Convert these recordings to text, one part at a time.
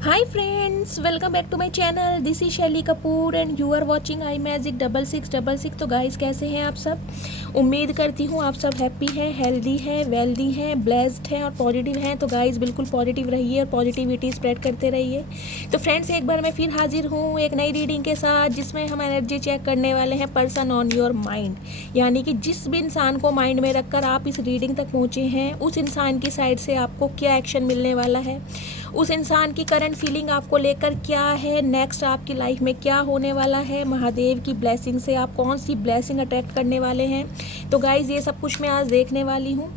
Hi friends, welcome back to my channel. This is Shaily Kapoor and you are watching I magic 6666। तो guys कैसे हैं आप सब? उम्मीद करती हूँ आप सब हैप्पी हैं, हेल्दी हैं, वेल्दी हैं, ब्लेस्ड हैं और पॉजिटिव हैं। तो गाइस बिल्कुल पॉजिटिव रहिए और पॉजिटिविटी स्प्रेड करते रहिए। तो फ्रेंड्स एक बार मैं फिर हाजिर हूँ एक नई रीडिंग के साथ, जिसमें हम एनर्जी चेक करने वाले हैं पर्सन ऑन योर माइंड। यानी कि जिस भी इंसान को माइंड में रखकर आप इस रीडिंग तक पहुँचे हैं, उस इंसान की साइड से आपको क्या एक्शन मिलने वाला है, उस इंसान की करंट फीलिंग आपको लेकर क्या है, नेक्स्ट आपकी लाइफ में क्या होने वाला है, महादेव की ब्लेसिंग से आप कौन सी ब्लेसिंग अट्रैक्ट करने वाले हैं। तो गाइज़ ये सब कुछ मैं आज देखने वाली हूँ।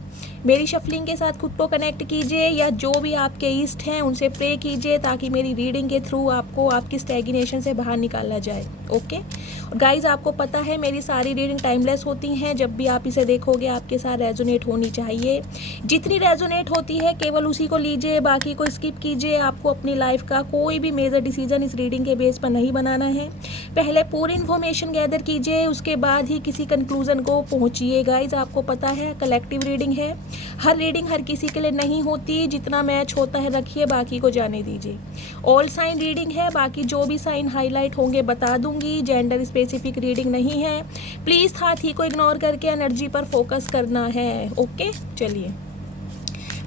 मेरी शफलिंग के साथ खुद को कनेक्ट कीजिए या जो भी आपके ईस्ट हैं उनसे प्रे कीजिए, ताकि मेरी रीडिंग के थ्रू आपको आपकी स्टैग्नेशन से बाहर निकाला जाए। ओके और गाइज़ आपको पता है मेरी सारी रीडिंग टाइमलेस होती हैं। जब भी आप इसे देखोगे आपके साथ रेजोनेट होनी चाहिए। जितनी रेजोनेट होती है केवल उसी को लीजिए, बाकी को स्किप कीजिए। आपको अपनी लाइफ का कोई भी मेजर डिसीजन इस रीडिंग के बेस पर नहीं बनाना है। पहले पूरी इन्फॉर्मेशन गैदर कीजिए, उसके बाद ही किसी कंक्लूजन को पहुँचिए। गाइज़ आपको पता है कलेक्टिव रीडिंग है, हर रीडिंग हर किसी के लिए नहीं होती। जितना मैच होता है रखिए, बाकी को जाने दीजिए। ऑल साइन रीडिंग है, बाकी जो भी साइन हाईलाइट होंगे बता दूंगी। जेंडर स्पेसिफिक रीडिंग नहीं है। प्लीज़ हाथी को इग्नोर करके एनर्जी पर फोकस करना है। ओके चलिए,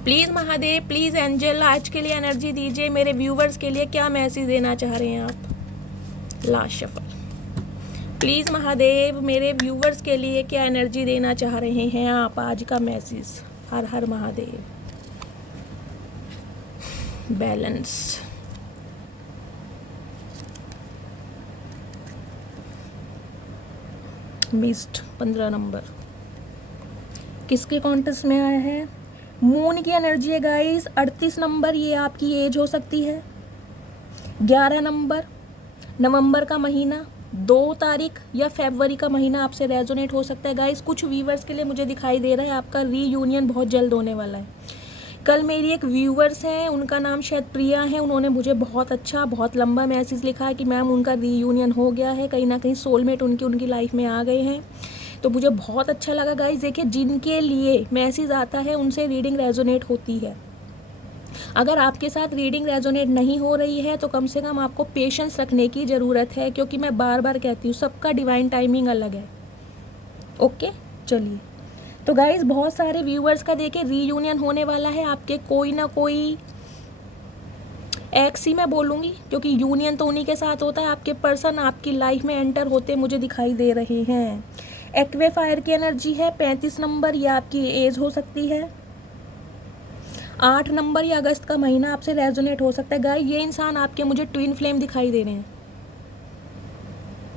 प्लीज़ महादेव, प्लीज़ एंजल आज के लिए एनर्जी दीजिए। मेरे व्यूवर्स के लिए क्या मैसेज देना चाह रहे हैं आप? Last shuffle. प्लीज़ महादेव, मेरे व्यूवर्स के लिए क्या एनर्जी देना चाह रहे हैं आप? आज का मैसेज। हर हर महादेव। बैलेंस, मिस्ड 15 नंबर किसके कॉन्टेस्ट में आया है? मून की एनर्जी है गाइस। 38 नंबर ये आपकी एज हो सकती है। 11 नंबर नवंबर का महीना, 2 तारीख या फरवरी का महीना आपसे रेजोनेट हो सकता है। गाइस कुछ व्यूवर्स के लिए मुझे दिखाई दे रहा है आपका रीयूनियन बहुत जल्द होने वाला है। कल मेरी एक व्यूवर्स हैं, उनका नाम शायद प्रिया है, उन्होंने मुझे बहुत लंबा मैसेज लिखा है कि मैम उनका रीयूनियन हो गया है, कहीं ना कहीं सोलमेट उनकी लाइफ में आ गए हैं। तो मुझे बहुत अच्छा लगा। गाइस देखिए, जिनके लिए मैसेज आता है उनसे रीडिंग रेजोनेट होती है। अगर आपके साथ रीडिंग रेजोनेट नहीं हो रही है तो कम से कम आपको पेशेंस रखने की ज़रूरत है, क्योंकि मैं बार बार कहती हूँ सबका डिवाइन टाइमिंग अलग है। ओके चलिए, तो गाइस बहुत सारे व्यूअर्स का देखिए रीयूनियन होने वाला है। आपके कोई ना कोई एक्स ही मैं बोलूँगी, क्योंकि यूनियन तो उन्हीं के साथ होता है। आपके पर्सन आपकी लाइफ में एंटर होते मुझे दिखाई दे रहे हैं। एक्वे फायर की एनर्जी है। 35 नंबर ये आपकी एज हो सकती है। 8 नंबर या अगस्त का महीना आपसे रेजोनेट हो सकता है। गाइस ये इंसान आपके मुझे ट्विन फ्लेम दिखाई दे रहे हैं।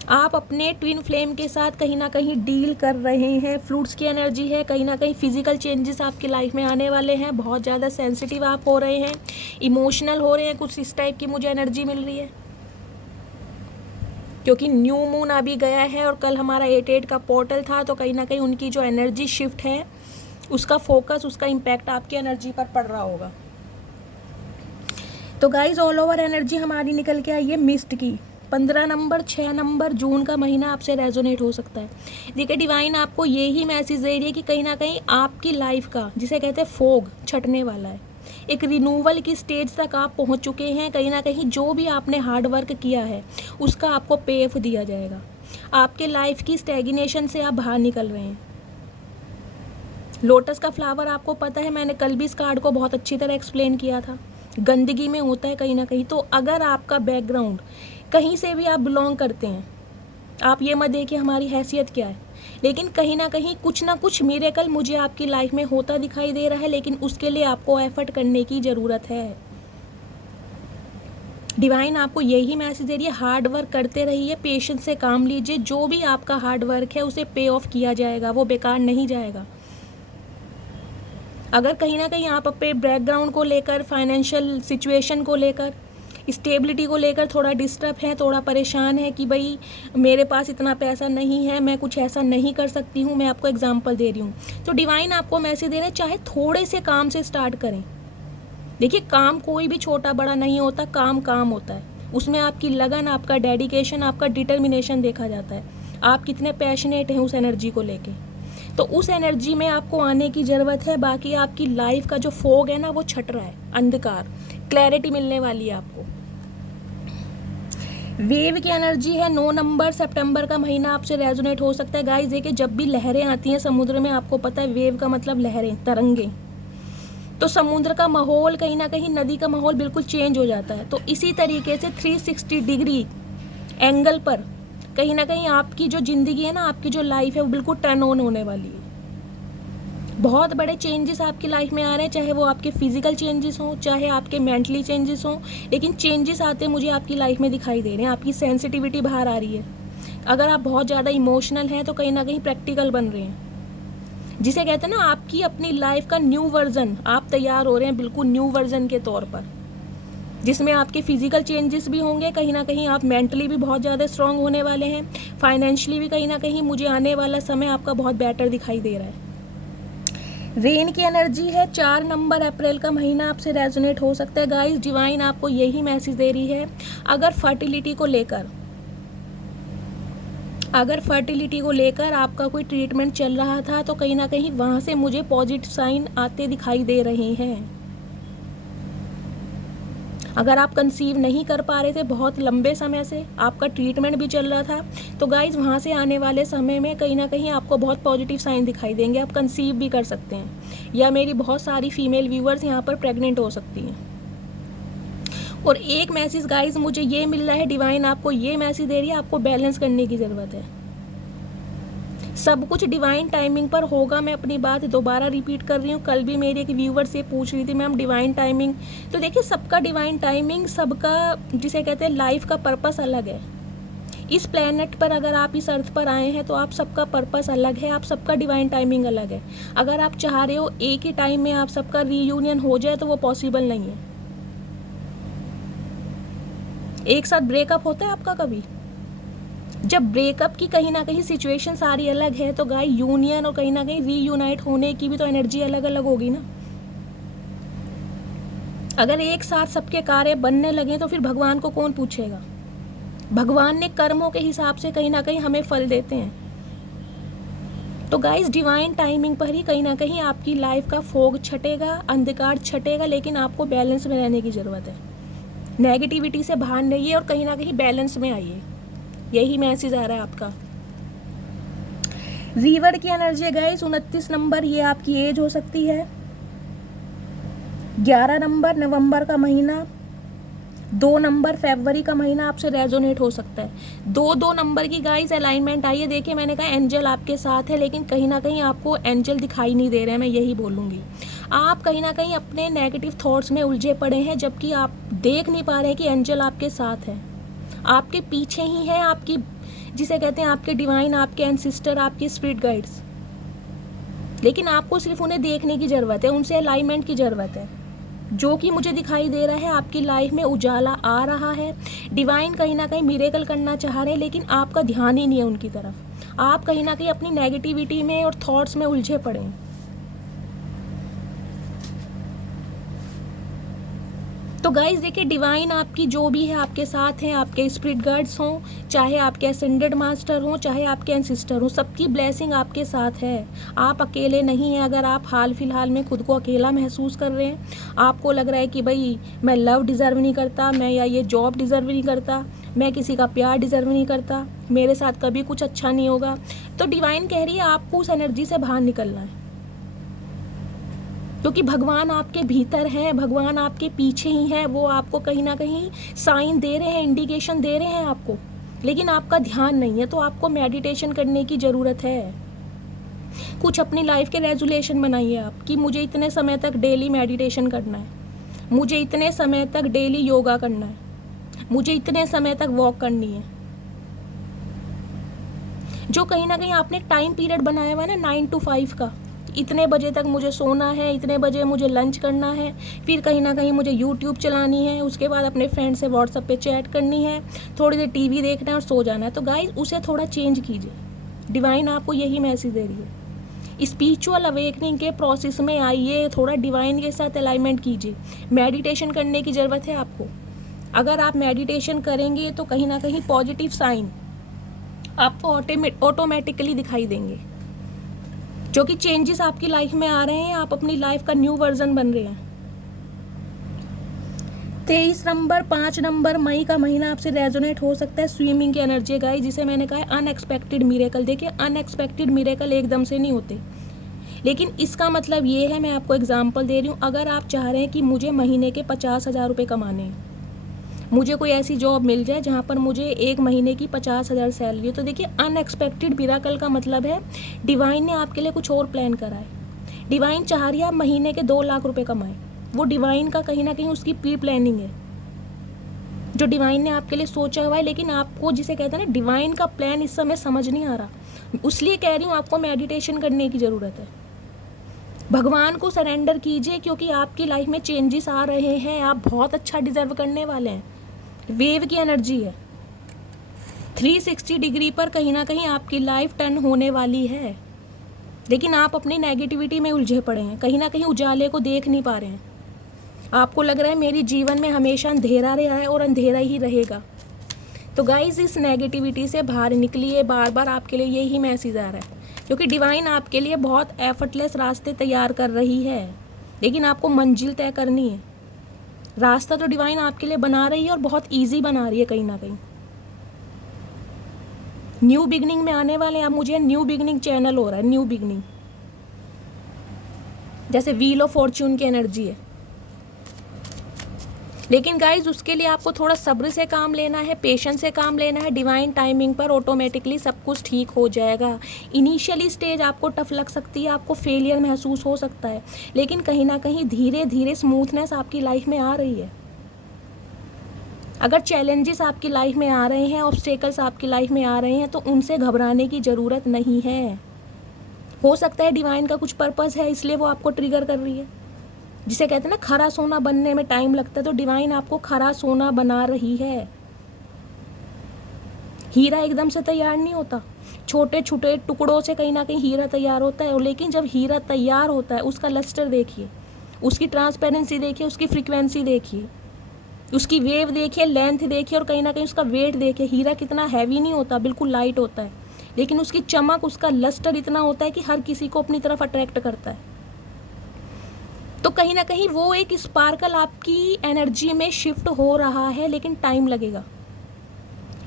आप अपने ट्विन फ्लेम के साथ कहीं ना कहीं डील कर रहे हैं। फ्लूट्स की एनर्जी है, कहीं ना कहीं फिजिकल चेंजेस आपकी लाइफ में आने वाले हैं। बहुत ज़्यादा सेंसिटिव आप हो रहे हैं, इमोशनल हो रहे हैं, कुछ इस टाइप की मुझे एनर्जी मिल रही है, क्योंकि न्यू मून अभी गया है और कल हमारा 8-8 का पोर्टल था। तो कहीं ना कहीं उनकी जो एनर्जी शिफ्ट है, उसका फोकस, उसका इम्पैक्ट आपकी एनर्जी पर पड़ रहा होगा। तो गाइज ऑल ओवर एनर्जी हमारी निकल के आई है मिस्ट की। 15 नंबर 6 नंबर जून का महीना आपसे रेजोनेट हो सकता है। देखिए डिवाइन आपको ये ही मैसेज दे रही है कि कहीं ना कहीं आपकी लाइफ का, जिसे कहते हैं फोग, छटने वाला है। एक रिन्यूअल की स्टेज तक आप पहुंच चुके हैं। कहीं ना कहीं जो भी आपने हार्ड वर्क किया है उसका आपको पे ऑफ दिया जाएगा। आपके लाइफ की स्टैग्नेशन से आप बाहर निकल रहे हैं। लोटस का फ्लावर आपको पता है, मैंने कल भी इस कार्ड को बहुत अच्छी तरह एक्सप्लेन किया था। गंदगी में होता है कहीं ना कहीं। तो अगर आपका बैकग्राउंड कहीं से भी आप बिलोंग करते हैं, आप ये मत देखिए हमारी हैसियत क्या है, लेकिन कहीं ना कुछ मिरेकल मुझे आपकी लाइफ में होता दिखाई दे रहा है। लेकिन उसके लिए आपको एफर्ट करने की ज़रूरत है। डिवाइन आपको यही मैसेज दे रही है, हार्ड वर्क करते रहिए, पेशेंस से काम लीजिए। जो भी आपका हार्ड वर्क है उसे पे ऑफ किया जाएगा, वो बेकार नहीं जाएगा। अगर कहीं ना कहीं आप अपने बैकग्राउंड को लेकर, फाइनेंशियल सिचुएशन को लेकर, स्टेबिलिटी को लेकर थोड़ा डिस्टर्ब है, थोड़ा परेशान है कि भाई मेरे पास इतना पैसा नहीं है, मैं कुछ ऐसा नहीं कर सकती हूँ, मैं आपको एग्जांपल दे रही हूँ, तो डिवाइन आपको मैसेज दे रहे हैं चाहे थोड़े से काम से स्टार्ट करें। देखिए काम कोई भी छोटा बड़ा नहीं होता, काम काम होता है। उसमें आपकी लगन, आपका डेडिकेशन, आपका डिटर्मिनेशन देखा जाता है। आप कितने पैशनेट हैं उस एनर्जी को लेके। तो उस एनर्जी में आपको आने की ज़रूरत है। बाकी आपकी लाइफ का जो फोग है ना वो छट रहा है, अंधकार, क्लैरिटी मिलने वाली है आपको। वेव की एनर्जी है 9 नंबर, सितंबर का महीना आपसे रेजोनेट हो सकता है। गाइस देखिए, जब भी लहरें आती हैं समुद्र में, आपको पता है वेव का मतलब लहरें, तरंगे, तो समुद्र का माहौल कहीं ना कहीं, नदी का माहौल बिल्कुल चेंज हो जाता है। तो इसी तरीके से 360 डिग्री एंगल पर कहीं ना कहीं आपकी जो ज़िंदगी है ना, आपकी जो लाइफ है वो बिल्कुल टर्न ऑन होने वाली है। बहुत बड़े चेंजेस आपकी लाइफ में आ रहे हैं, चाहे वो आपके फिजिकल चेंजेस हों, चाहे आपके मेंटली चेंजेस हों, लेकिन चेंजेस आते मुझे आपकी लाइफ में दिखाई दे रहे हैं। आपकी सेंसिटिविटी बाहर आ रही है। अगर आप बहुत ज़्यादा इमोशनल हैं तो कहीं ना कहीं प्रैक्टिकल बन रहे हैं, जिसे कहते हैं ना आपकी अपनी लाइफ का न्यू वर्जन, आप तैयार हो रहे हैं बिल्कुल न्यू वर्जन के तौर पर, जिसमें आपके फिजिकल चेंजेस भी होंगे। कहीं ना कहीं आप मेंटली भी बहुत ज़्यादा स्ट्रांग होने वाले हैं, फाइनेंशियली भी कहीं ना कहीं मुझे आने वाला समय आपका बहुत बेटर दिखाई दे रहा है। रेन की एनर्जी है 4 नंबर, अप्रैल का महीना आपसे रेजोनेट हो सकता है। गाइस डिवाइन आपको यही मैसेज दे रही है, अगर फर्टिलिटी को लेकर आपका कोई ट्रीटमेंट चल रहा था तो कहीं ना कहीं वहाँ से मुझे पॉजिटिव साइन आते दिखाई दे रहे हैं। अगर आप कंसीव नहीं कर पा रहे थे बहुत लंबे समय से, आपका ट्रीटमेंट भी चल रहा था, तो गाइज वहाँ से आने वाले समय में कहीं ना कहीं आपको बहुत पॉजिटिव साइन दिखाई देंगे। आप कंसीव भी कर सकते हैं, या मेरी बहुत सारी फीमेल व्यूअर्स यहाँ पर प्रेग्नेंट हो सकती हैं। और एक मैसेज गाइज मुझे ये मिल रहा है, डिवाइन आपको ये मैसेज दे रही है, आपको बैलेंस करने की ज़रूरत है। सब कुछ डिवाइन टाइमिंग पर होगा। मैं अपनी बात दोबारा रिपीट कर रही हूँ। कल भी मेरी एक व्यूवर से पूछ रही थी मैम डिवाइन टाइमिंग, तो देखिए सबका डिवाइन टाइमिंग, सबका जिसे कहते हैं लाइफ का पर्पस अलग है। इस प्लेनेट पर अगर आप इस अर्थ पर आए हैं तो आप सबका पर्पस अलग है, आप सबका डिवाइन टाइमिंग अलग है। अगर आप चाह रहे हो एक ही टाइम में आप सबका रीयूनियन हो जाए तो वो पॉसिबल नहीं है। एक साथ ब्रेकअप होता है आपका कभी? जब ब्रेकअप की कहीं ना कहीं सिचुएशन सारी अलग है, तो गाय यूनियन और कहीं ना कहीं रीयूनाइट होने की भी तो एनर्जी अलग अलग होगी ना। अगर एक साथ सबके कार्य बनने लगे तो फिर भगवान को कौन पूछेगा? भगवान ने कर्मों के हिसाब से कहीं ना कहीं हमें फल देते हैं। तो गाइस डिवाइन टाइमिंग पर ही कहीं ना कहीं आपकी लाइफ का फोग छटेगा, अंधकार छटेगा, लेकिन आपको बैलेंस में रहने की ज़रूरत है। नेगेटिविटी से बाहर रहिए और कहीं ना कहीं बैलेंस में आइए, यही मैसेज आ रहा है आपका। रीवर की एनर्जी है गाइस 29 नंबर, ये आपकी एज हो सकती है। 11 नंबर नवंबर का महीना, 2 नंबर फरवरी का महीना आपसे रेजोनेट हो सकता है। 2 नंबर की गाइस अलाइनमेंट आई है। देखिए मैंने कहा एंजल आपके साथ है, लेकिन कहीं ना कहीं आपको एंजल दिखाई नहीं दे रहे हैं, मैं यही बोलूँगी। आप कहीं ना कहीं अपने नेगेटिव थॉट्स में उलझे पड़े हैं, जबकि आप देख नहीं पा रहे हैं कि एंजल आपके साथ है, आपके पीछे ही है, आपकी जिसे कहते हैं आपके डिवाइन, आपके एंसिस्टर, आपके स्पिरिट गाइड्स। लेकिन आपको सिर्फ उन्हें देखने की ज़रूरत है, उनसे अलाइनमेंट की ज़रूरत है। जो कि मुझे दिखाई दे रहा है आपकी लाइफ में उजाला आ रहा है। डिवाइन कहीं ना कहीं मिरेकल करना चाह रहे हैं, लेकिन आपका ध्यान ही नहीं है उनकी तरफ। आप कहीं ना कहीं अपनी नेगेटिविटी में और थॉट्स में उलझे पड़े हैं। तो गाइज देखिए डिवाइन आपकी जो भी है आपके साथ हैं, आपके स्पिरिट गाइड्स हों, चाहे आपके असेंडेड मास्टर हों, चाहे आपके एंसिस्टर हों, सबकी ब्लेसिंग आपके साथ है। आप अकेले नहीं हैं। अगर आप हाल फिलहाल में खुद को अकेला महसूस कर रहे हैं, आपको लग रहा है कि भाई मैं लव डिज़र्व नहीं करता, मैं या ये जॉब डिज़र्व नहीं करता, मैं किसी का प्यार डिज़र्व नहीं करता, मेरे साथ कभी कुछ अच्छा नहीं होगा, तो डिवाइन कह रही है आपको उस एनर्जी से बाहर निकलना है। क्योंकि भगवान आपके भीतर हैं, भगवान आपके पीछे ही हैं, वो आपको कहीं ना कहीं साइन दे रहे हैं, इंडिकेशन दे रहे हैं आपको, लेकिन आपका ध्यान नहीं है। तो आपको मेडिटेशन करने की ज़रूरत है। कुछ अपनी लाइफ के रेजुलेशन बनाइए आप कि मुझे इतने समय तक डेली मेडिटेशन करना है, मुझे इतने समय तक डेली योगा करना है, मुझे इतने समय तक वॉक करनी है। जो कहीं ना कहीं आपने टाइम पीरियड बनाया हुआ है ना 9 to 5 का, इतने बजे तक मुझे सोना है, इतने बजे मुझे लंच करना है, फिर कहीं ना कहीं मुझे यूट्यूब चलानी है, उसके बाद अपने फ्रेंड से व्हाट्सएप पे चैट करनी है, थोड़ी देर टीवी देखना है और सो जाना है। तो गाइस उसे थोड़ा चेंज कीजिए। डिवाइन आपको यही मैसेज दे रही है। स्पिरिचुअल अवेकनिंग के प्रोसेस में आइए, थोड़ा डिवाइन के साथ अलाइनमेंट कीजिए। मेडिटेशन करने की ज़रूरत है आपको। अगर आप मेडिटेशन करेंगे तो कहीं ना कहीं पॉजिटिव साइन आपको ऑटोमेटिकली दिखाई देंगे। जो कि चेंजेस आपकी लाइफ में आ रहे हैं, आप अपनी लाइफ का न्यू वर्जन बन रहे हैं। 23 नंबर 5 नंबर मई का महीना आपसे रेजोनेट हो सकता है। स्विमिंग की एनर्जी है गाइस, जिसे मैंने कहा है अनएक्सपेक्टेड मिरेकल। देखिए अनएक्सपेक्टेड मिरेकल एकदम से नहीं होते, लेकिन इसका मतलब ये है, मैं आपको एग्जांपल दे रही हूँ, अगर आप चाह रहे हैं कि मुझे महीने के 50,000 रुपये कमाने हैं, मुझे कोई ऐसी जॉब मिल जाए जहाँ पर मुझे एक महीने की 50,000 सैलरी है, तो देखिए अनएक्सपेक्टेड मिरेकल का मतलब है डिवाइन ने आपके लिए कुछ और प्लान करा है। डिवाइन चाह रही है आप महीने के 2 लाख रुपए कमाएं। वो डिवाइन का कहीं ना कहीं उसकी प्री प्लानिंग है, जो डिवाइन ने आपके लिए सोचा हुआ है, लेकिन आपको जिसे कहते हैं ना डिवाइन का प्लान इस समय समझ नहीं आ रहा। उसलिए कह रही हूँ आपको मेडिटेशन करने की ज़रूरत है। भगवान को सरेंडर कीजिए, क्योंकि आपकी लाइफ में चेंजेस आ रहे हैं। आप बहुत अच्छा डिजर्व करने वाले हैं। वेव की एनर्जी है, 360 डिग्री पर कहीं ना कहीं आपकी लाइफ टर्न होने वाली है, लेकिन आप अपनी नेगेटिविटी में उलझे पड़े हैं। कहीं ना कहीं उजाले को देख नहीं पा रहे हैं। आपको लग रहा है मेरी जीवन में हमेशा अंधेरा रहा है और अंधेरा ही रहेगा। तो गाइज इस नेगेटिविटी से बाहर निकलिए। बार बार आपके लिए यही मैसेज आ रहा है, क्योंकि डिवाइन आपके लिए बहुत एफर्टलेस रास्ते तैयार कर रही है, लेकिन आपको मंजिल तय करनी है। रास्ता तो डिवाइन आपके लिए बना रही है और बहुत ईजी बना रही है। कहीं ना कहीं न्यू बिगनिंग में आने वाले आप। मुझे न्यू बिगनिंग चैनल हो रहा है, न्यू बिगनिंग, जैसे व्हील ऑफ फॉर्च्यून की एनर्जी है। लेकिन गाइज उसके लिए आपको थोड़ा सब्र से काम लेना है, पेशेंस से काम लेना है। डिवाइन टाइमिंग पर ऑटोमेटिकली सब कुछ ठीक हो जाएगा। इनिशियली स्टेज आपको टफ लग सकती है, आपको फेलियर महसूस हो सकता है, लेकिन कहीं ना कहीं धीरे धीरे स्मूथनेस आपकी लाइफ में आ रही है। अगर चैलेंजेस आपकी लाइफ में आ रहे हैं, ऑब्स्टेकल्स आपकी लाइफ में आ रहे हैं, तो उनसे घबराने की ज़रूरत नहीं है। हो सकता है डिवाइन का कुछ पर्पस है, इसलिए वो आपको ट्रिगर कर रही है। जिसे कहते हैं ना खरा सोना बनने में टाइम लगता है, तो डिवाइन आपको खरा सोना बना रही है। हीरा एकदम से तैयार नहीं होता, छोटे छोटे टुकड़ों से कहीं ना कहीं हीरा तैयार होता है। लेकिन जब हीरा तैयार होता है, उसका लस्टर देखिए, उसकी ट्रांसपेरेंसी देखिए, उसकी फ्रीक्वेंसी देखिए, उसकी वेव देखिए, लेंथ देखिए, और कहीं ना कहीं उसका वेट देखिए। हीरा कितना हैवी नहीं होता, बिल्कुल लाइट होता है, लेकिन उसकी चमक, उसका लस्टर इतना होता है कि हर किसी को अपनी तरफ अट्रैक्ट करता है। तो कहीं ना कहीं वो एक स्पार्कल आपकी एनर्जी में शिफ्ट हो रहा है, लेकिन टाइम लगेगा।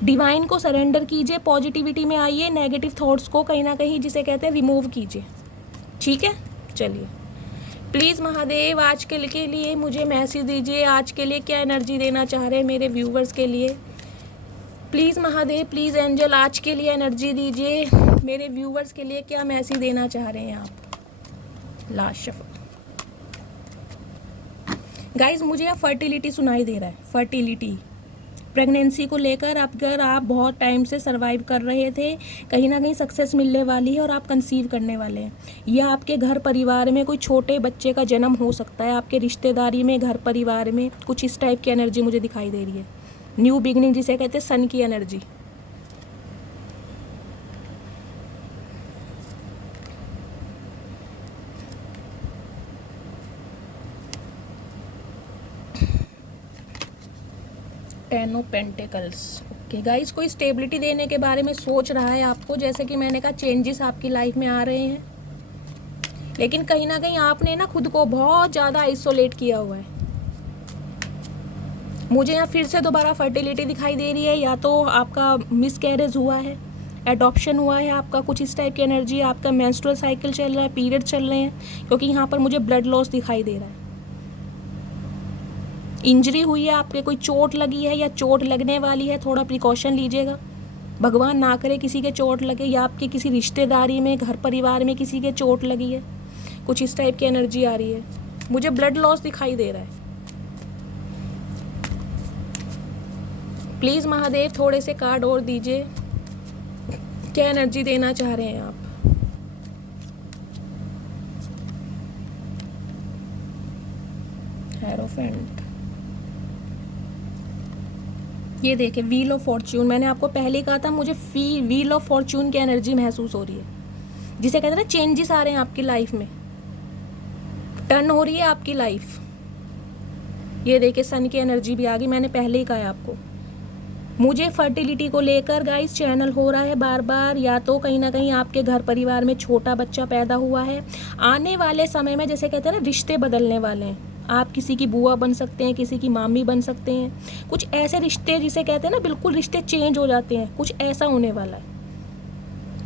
डिवाइन को सरेंडर कीजिए, पॉजिटिविटी में आइए, नेगेटिव थॉट्स को कहीं ना कहीं जिसे कहते हैं रिमूव कीजिए। ठीक है, चलिए प्लीज़ महादेव आज के लिए मुझे मैसेज दीजिए। आज के लिए क्या एनर्जी देना चाह रहे हैं मेरे व्यूवर्स के लिए। प्लीज़ महादेव, प्लीज़ एंजल, आज के लिए एनर्जी दीजिए। मेरे व्यूवर्स के लिए क्या मैसेज देना चाह रहे हैं आप। लास्ट शफल गाइज, मुझे अब फर्टिलिटी सुनाई दे रहा है। फर्टिलिटी, प्रेगनेंसी को लेकर अगर आप बहुत टाइम से सरवाइव कर रहे थे, कहीं ना कहीं सक्सेस मिलने वाली है और आप कंसीव करने वाले हैं। या आपके घर परिवार में कोई छोटे बच्चे का जन्म हो सकता है, आपके रिश्तेदारी में, घर परिवार में, कुछ इस टाइप की एनर्जी मुझे दिखाई दे रही है। न्यू बिगनिंग जिसे कहते हैं, सन की energy. Ten of pentacles. Okay guys, कोई स्टेबिलिटी देने के बारे में सोच रहा है आपको। जैसे कि मैंने कहा चेंजेस आपकी लाइफ में आ रहे हैं, लेकिन कहीं ना कहीं आपने ना खुद को बहुत ज़्यादा आइसोलेट किया हुआ है। मुझे यहाँ फिर से दोबारा फर्टिलिटी दिखाई दे रही है। या तो आपका मिसकैरेज हुआ है, एडॉप्शन हुआ है आपका, कुछ इस टाइप की एनर्जी। आपका मेंस्ट्रुअल साइकिल चल रहा है, पीरियड चल रहे हैं, क्योंकि यहाँ पर मुझे ब्लड लॉस दिखाई दे रहा है। इंजरी हुई है, आपके कोई चोट लगी है या चोट लगने वाली है, थोड़ा प्रिकॉशन लीजिएगा। भगवान ना करे किसी के चोट लगे, या आपके किसी रिश्तेदारी में, घर परिवार में किसी के चोट लगी है, कुछ इस टाइप की एनर्जी आ रही है। मुझे ब्लड लॉस दिखाई दे रहा है। प्लीज़ महादेव थोड़े से कार्ड और दीजिए, क्या एनर्जी देना चाह रहे हैं आप। हेरोफेंट, ये देखें व्हील ऑफ फॉर्च्यून। मैंने आपको पहले ही कहा था मुझे व्हील ऑफ फॉर्च्यून की एनर्जी महसूस हो रही है, जिसे कहते हैं ना चेंजेस आ रहे हैं आपकी लाइफ में, टर्न हो रही है आपकी लाइफ। ये देखिए सन की एनर्जी भी आ गई, मैंने पहले ही कहा आपको। मुझे फर्टिलिटी को लेकर गाइस चैनल हो रहा है बार बार, या तो कहीं ना कहीं आपके घर परिवार में छोटा बच्चा पैदा हुआ है, आने वाले समय में जैसे कहते हैं ना रिश्ते बदलने वाले हैं, आप किसी की बुआ बन सकते हैं, किसी की मामी बन सकते हैं, कुछ ऐसे रिश्ते जिसे कहते हैं ना बिल्कुल रिश्ते चेंज हो जाते हैं, कुछ ऐसा होने वाला है।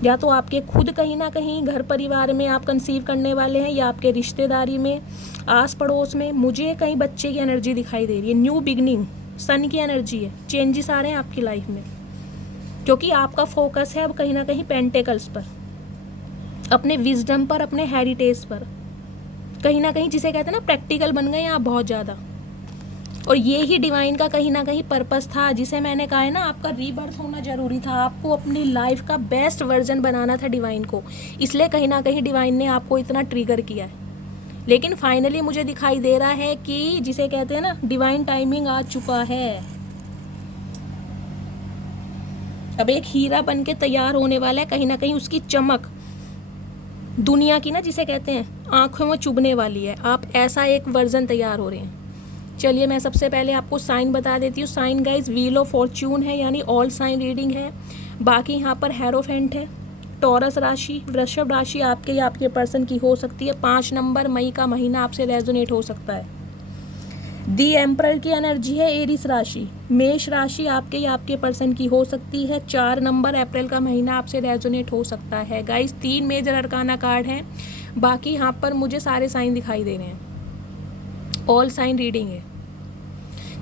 या तो आपके खुद कहीं ना कहीं घर परिवार में आप कंसीव करने वाले हैं, या आपके रिश्तेदारी में, आस पड़ोस में। मुझे कहीं बच्चे की एनर्जी दिखाई दे रही है, न्यू बिगनिंग, सन की एनर्जी है, चेंजेस आ रहे हैं आपकी लाइफ में, क्योंकि आपका फोकस है अब कहीं ना कहीं पेंटेकल्स पर, अपने विजडम पर, अपने हेरिटेज पर, कहीं ना कहीं जिसे कहते हैं ना प्रैक्टिकल बन गए हैं आप बहुत ज़्यादा। और ये ही डिवाइन का कहीं ना कहीं पर्पस था, जिसे मैंने कहा है ना आपका रीबर्थ होना ज़रूरी था, आपको अपनी लाइफ का बेस्ट वर्जन बनाना था डिवाइन को, इसलिए कहीं ना कहीं डिवाइन ने आपको इतना ट्रिगर किया है। लेकिन फाइनली मुझे दिखाई दे रहा है कि जिसे कहते हैं ना डिवाइन टाइमिंग आ चुका है, अब एक हीरा बन के तैयार होने वाला है, कहीं ना कहीं उसकी चमक दुनिया की ना जिसे कहते हैं आंखों में चुभने वाली है, आप ऐसा एक वर्जन तैयार हो रहे हैं। चलिए मैं सबसे पहले आपको साइन बता देती हूँ। Sign guys wheel of fortune है, यानी ऑल साइन रीडिंग है। बाकी यहाँ पर हेरोफेंट है, टॉरस राशि, वृषभ राशि आपके या आपके पर्सन की हो सकती है। 5 नंबर मई का महीना आपसे रेजोनेट हो सकता है। दी एम्परर की एनर्जी है एरिस राशि, मेष राशि आपके या आपके पर्सन की हो सकती है। 4 नंबर अप्रैल का महीना आपसे रेजोनेट हो सकता है। गाइज 3 मेजर अरकाना कार्ड हैं, बाकी यहाँ पर मुझे सारे साइन दिखाई दे रहे हैं, ऑल साइन रीडिंग है।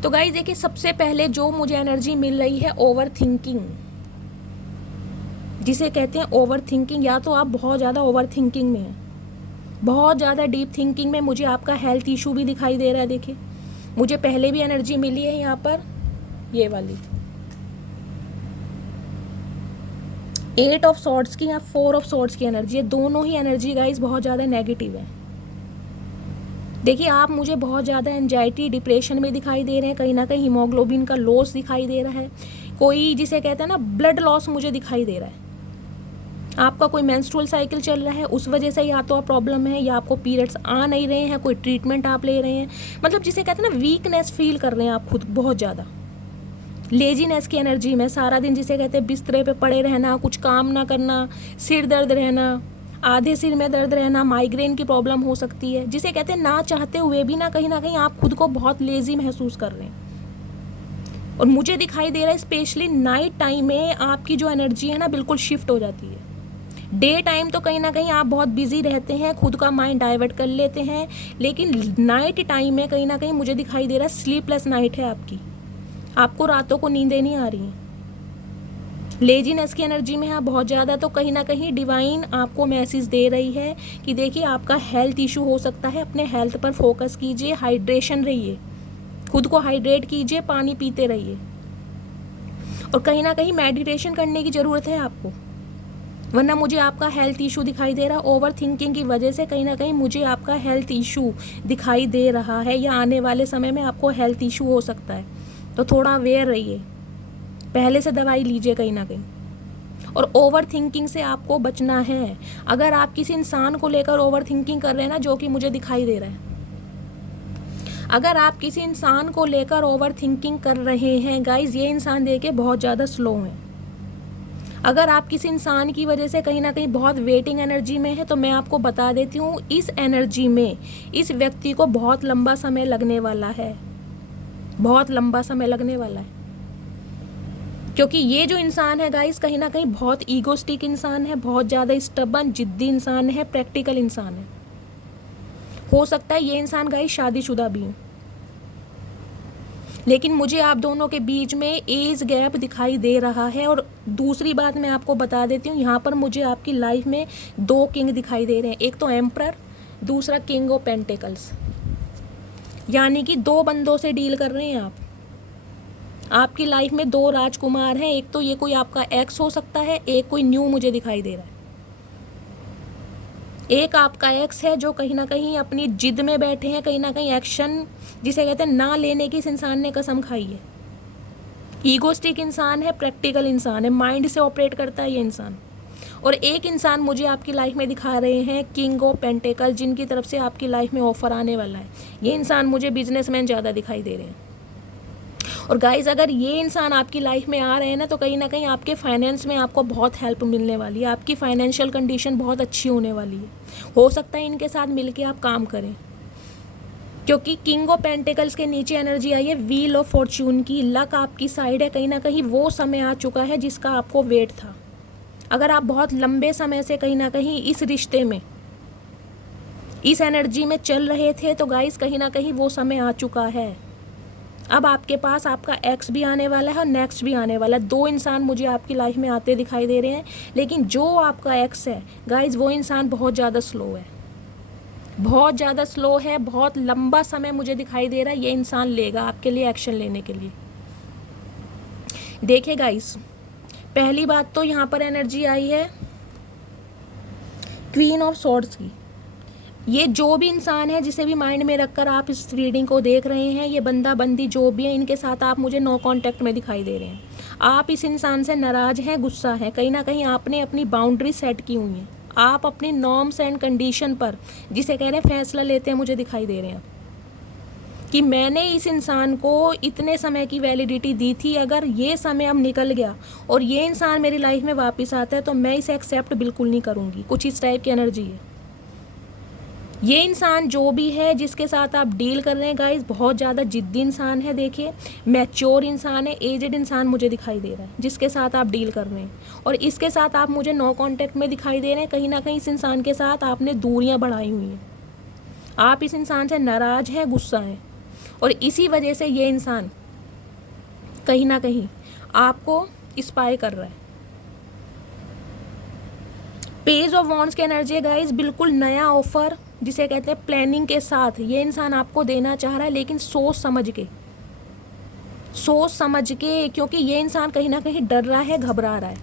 तो गाइज देखिए सबसे पहले जो मुझे एनर्जी मिल रही है ओवर थिंकिंग, जिसे कहते हैं ओवर थिंकिंग, या तो आप बहुत ज़्यादा ओवर थिंकिंग में हैं, बहुत ज़्यादा डीप थिंकिंग में। मुझे आपका हेल्थ इशू भी दिखाई दे रहा है। देखिए मुझे पहले भी एनर्जी मिली है यहाँ पर, ये वाली 8 ऑफ सॉर्ड्स की या 4 ऑफ सॉर्ड्स की एनर्जी है। दोनों ही एनर्जी गाइज बहुत ज़्यादा नेगेटिव है। देखिए आप मुझे बहुत ज़्यादा एंजाइटी डिप्रेशन में दिखाई दे रहे हैं, कहीं ना कहीं हीमोग्लोबिन का लॉस दिखाई दे रहा है, कोई जिसे कहते हैं ना ब्लड लॉस मुझे दिखाई दे रहा है। आपका कोई मेंस्ट्रुअल साइकिल चल रहा है, उस वजह से या तो आप प्रॉब्लम है, या आपको पीरियड्स आ नहीं रहे हैं, कोई ट्रीटमेंट आप ले रहे हैं, मतलब जिसे कहते हैं ना वीकनेस फील कर रहे हैं आप खुद बहुत ज़्यादा। लेजीनेस की एनर्जी में सारा दिन जिसे कहते हैं बिस्तरे पे पड़े रहना, कुछ काम ना करना, सिर दर्द रहना, आधे सिर में दर्द रहना, माइग्रेन की प्रॉब्लम हो सकती है, जिसे कहते हैं ना चाहते हुए भी ना कहीं आप खुद को बहुत लेजी महसूस कर रहे हैं। और मुझे दिखाई दे रहा है स्पेशली नाइट टाइम में आपकी जो एनर्जी है ना बिल्कुल शिफ्ट हो जाती है। डे टाइम तो कहीं ना कहीं आप बहुत बिजी रहते हैं, खुद का माइंड डाइवर्ट कर लेते हैं, लेकिन नाइट टाइम में कहीं ना कहीं मुझे दिखाई दे रहा है स्लीपलेस नाइट है आपकी, आपको रातों को नींदें नहीं आ रही हैं, लेजीनेस की एनर्जी में है बहुत ज़्यादा। तो कहीं ना कहीं डिवाइन आपको मैसेज दे रही है कि देखिए आपका हेल्थ इशू हो सकता है, अपने हेल्थ पर फोकस कीजिए, हाइड्रेशन रहिए, खुद को हाइड्रेट कीजिए, पानी पीते रहिए, और कहीं ना कहीं मेडिटेशन करने की ज़रूरत है आपको, वरना मुझे आपका हेल्थ इशू दिखाई दे रहा है। ओवर थिंकिंग की वजह से कहीं ना कहीं मुझे आपका हेल्थ इशू दिखाई दे रहा है, या आने वाले समय में आपको हेल्थ इशू हो सकता है, तो थोड़ा अवेयर रहिए, पहले से दवाई लीजिए कहीं ना कहीं। और ओवर थिंकिंग से आपको बचना है। अगर आप किसी इंसान को लेकर ओवर थिंकिंग कर रहे हैं ना, जो कि मुझे दिखाई दे रहा है, अगर आप किसी इंसान को लेकर ओवर थिंकिंग कर रहे हैं गाइज, ये इंसान देखिए बहुत ज़्यादा स्लो है। अगर आप किसी इंसान की वजह से कहीं ना कहीं बहुत वेटिंग एनर्जी में है, तो मैं आपको बता देती हूँ इस एनर्जी में इस व्यक्ति को बहुत लंबा समय लगने वाला है, बहुत लंबा समय लगने वाला है, क्योंकि ये जो इंसान है गाइस कहीं ना कहीं बहुत ईगोस्टिक इंसान है, बहुत ज़्यादा स्टबर्न जिद्दी इंसान है, प्रैक्टिकल इंसान है। हो सकता है ये इंसान गाइस शादीशुदा भी हो, लेकिन मुझे आप दोनों के बीच में एज गैप दिखाई दे रहा है। और दूसरी बात मैं आपको बता देती हूँ, यहाँ पर मुझे आपकी लाइफ में 2 किंग दिखाई दे रहे हैं, एक तो एम्परर, दूसरा किंग ऑफ पेंटिकल्स, यानी कि 2 बंदों से डील कर रहे हैं आप। आपकी लाइफ में 2 राजकुमार हैं, एक तो ये कोई आपका एक्स हो सकता है, एक कोई न्यू मुझे दिखाई दे रहा है। एक आपका एक्स है जो कहीं ना कहीं अपनी जिद में बैठे हैं, कहीं ना कहीं एक्शन जिसे कहते हैं ना लेने की इस इंसान ने कसम खाई है। ईगोस्टिक इंसान है, प्रैक्टिकल इंसान है, माइंड से ऑपरेट करता है ये इंसान। और एक इंसान मुझे आपकी लाइफ में दिखा रहे हैं किंग ऑफ पेंटिकल, जिनकी तरफ से आपकी लाइफ में ऑफर आने वाला है। ये इंसान मुझे बिजनेसमैन ज़्यादा दिखाई दे रहे हैं। और गाइज अगर ये इंसान आपकी लाइफ में आ रहे हैं ना कहीं आपके फाइनेंस में आपको बहुत हेल्प मिलने वाली है, आपकी फाइनेंशियल कंडीशन बहुत अच्छी होने वाली है। हो सकता है इनके साथ मिलके आप काम करें, क्योंकि किंग ऑफ पेंटिकल्स के नीचे एनर्जी आई है व्हील ऑफ फॉर्च्यून की। लक आपकी साइड है, कहीं वो समय आ चुका है जिसका आपको वेट था। अगर आप बहुत लंबे समय से कहीं इस रिश्ते में, इस एनर्जी में चल रहे थे तो गाइस कहीं वो समय आ चुका है। अब आपके पास आपका एक्स भी आने वाला है और नेक्स्ट भी आने वाला है। 2 इंसान मुझे आपकी लाइफ में आते दिखाई दे रहे हैं, लेकिन जो आपका एक्स है गाइस वो इंसान बहुत ज़्यादा स्लो है, बहुत ज़्यादा स्लो है। बहुत लंबा समय मुझे दिखाई दे रहा है ये इंसान लेगा आपके लिए एक्शन लेने के लिए। देखिए गाइस, पहली बात तो यहाँ पर एनर्जी आई है क्वीन ऑफ सॉर्ड्स की। ये जो भी इंसान है जिसे भी माइंड में रखकर आप इस रीडिंग को देख रहे हैं, ये बंदा बंदी जो भी है, इनके साथ आप मुझे नो कांटेक्ट में दिखाई दे रहे हैं। आप इस इंसान से नाराज़ हैं, गुस्सा है, कहीं आपने अपनी बाउंड्री सेट की हुई है। आप अपनी नॉर्म्स एंड कंडीशन पर, जिसे कह रहे हैं फैसला लेते हैं, मुझे दिखाई दे रहे हैं कि मैंने इस इंसान को इतने समय की वैलिडिटी दी थी, अगर ये समय अब निकल गया और ये इंसान मेरी लाइफ में वापस आता है तो मैं इसे एक्सेप्ट बिल्कुल नहीं करूँगी। कुछ इस टाइप की एनर्जी है। ये इंसान जो भी है जिसके साथ आप डील कर रहे हैं गाइस, बहुत ज़्यादा जिद्दी इंसान है। देखिए, मैच्योर इंसान है, एजेड इंसान मुझे दिखाई दे रहा है जिसके साथ आप डील कर रहे हैं, और इसके साथ आप मुझे नो कांटेक्ट में दिखाई दे रहे हैं। कहीं इस इंसान के साथ आपने दूरियां बढ़ाई हुई हैं। आप इस इंसान से नाराज़ हैं, गुस्सा हैं, और इसी वजह से ये इंसान कहीं आपको स्पाई कर रहा है। पेज ऑफ वॉन्ड्स की एनर्जी है गाइस, बिल्कुल नया ऑफर जिसे कहते हैं प्लानिंग के साथ ये इंसान आपको देना चाह रहा है, लेकिन सोच समझ के, क्योंकि ये इंसान कहीं डर रहा है, घबरा रहा है,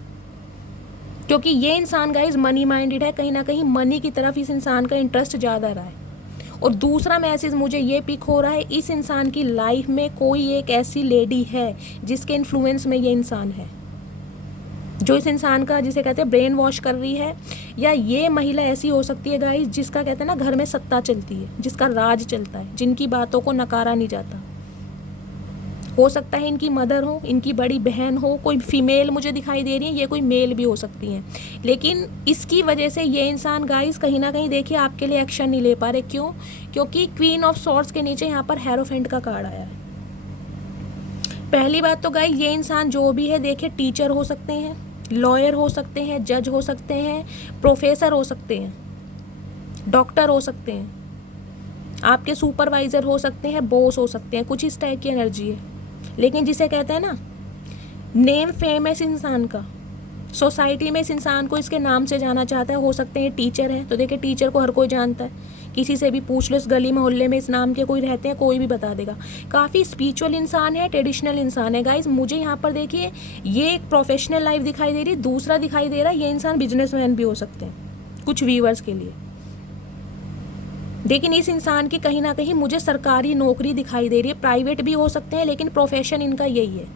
क्योंकि ये इंसान गाइस मनी माइंडेड है। कहीं मनी की तरफ इस इंसान का इंटरेस्ट ज़्यादा रहा है। और दूसरा मैसेज मुझे ये पिक हो रहा है, इस इंसान की लाइफ में कोई एक ऐसी लेडी है जिसके इन्फ्लुएंस में ये इंसान है, जो इस इंसान का जिसे कहते हैं ब्रेन वॉश कर रही है। या ये महिला ऐसी हो सकती है गाइस जिसका कहते हैं ना घर में सत्ता चलती है, जिसका राज चलता है, जिनकी बातों को नकारा नहीं जाता। हो सकता है इनकी मदर हो, इनकी बड़ी बहन हो, कोई फीमेल मुझे दिखाई दे रही है, ये कोई मेल भी हो सकती है। लेकिन इसकी वजह से ये इंसान गाइस कहीं देखिए आपके लिए एक्शन नहीं ले पा रहे। क्यों? क्योंकि क्वीन ऑफ सॉर्ड्स के नीचे यहाँ पर हेरोफेंट का कार्ड आया है। पहली बात तो गाइस, ये इंसान जो भी है देखिए टीचर हो सकते हैं, लॉयर हो सकते हैं, जज हो सकते हैं, प्रोफेसर हो सकते हैं, डॉक्टर हो सकते हैं, आपके सुपरवाइज़र हो सकते हैं, बॉस हो सकते हैं। कुछ इस टाइप की एनर्जी है। लेकिन जिसे कहते हैं ना नेम फेम है इस इंसान का, सोसाइटी में इस इंसान को इसके नाम से जाना चाहता है। हो सकते हैं टीचर हैं, तो देखिए टीचर को हर कोई जानता है, किसी से भी पूछ लो, इस गली मोहल्ले में इस नाम के कोई रहते हैं, कोई भी बता देगा। काफ़ी स्पिरिचुअल इंसान है, ट्रेडिशनल इंसान है गाइस। मुझे यहाँ पर देखिए ये एक प्रोफेशनल लाइफ दिखाई दे रही है। दूसरा दिखाई दे रहा है ये इंसान बिजनेसमैन भी हो सकते हैं कुछ व्यूअर्स के लिए। लेकिन इस इंसान की कहीं मुझे सरकारी नौकरी दिखाई दे रही है, प्राइवेट भी हो सकते हैं, लेकिन प्रोफेशन इनका यही है,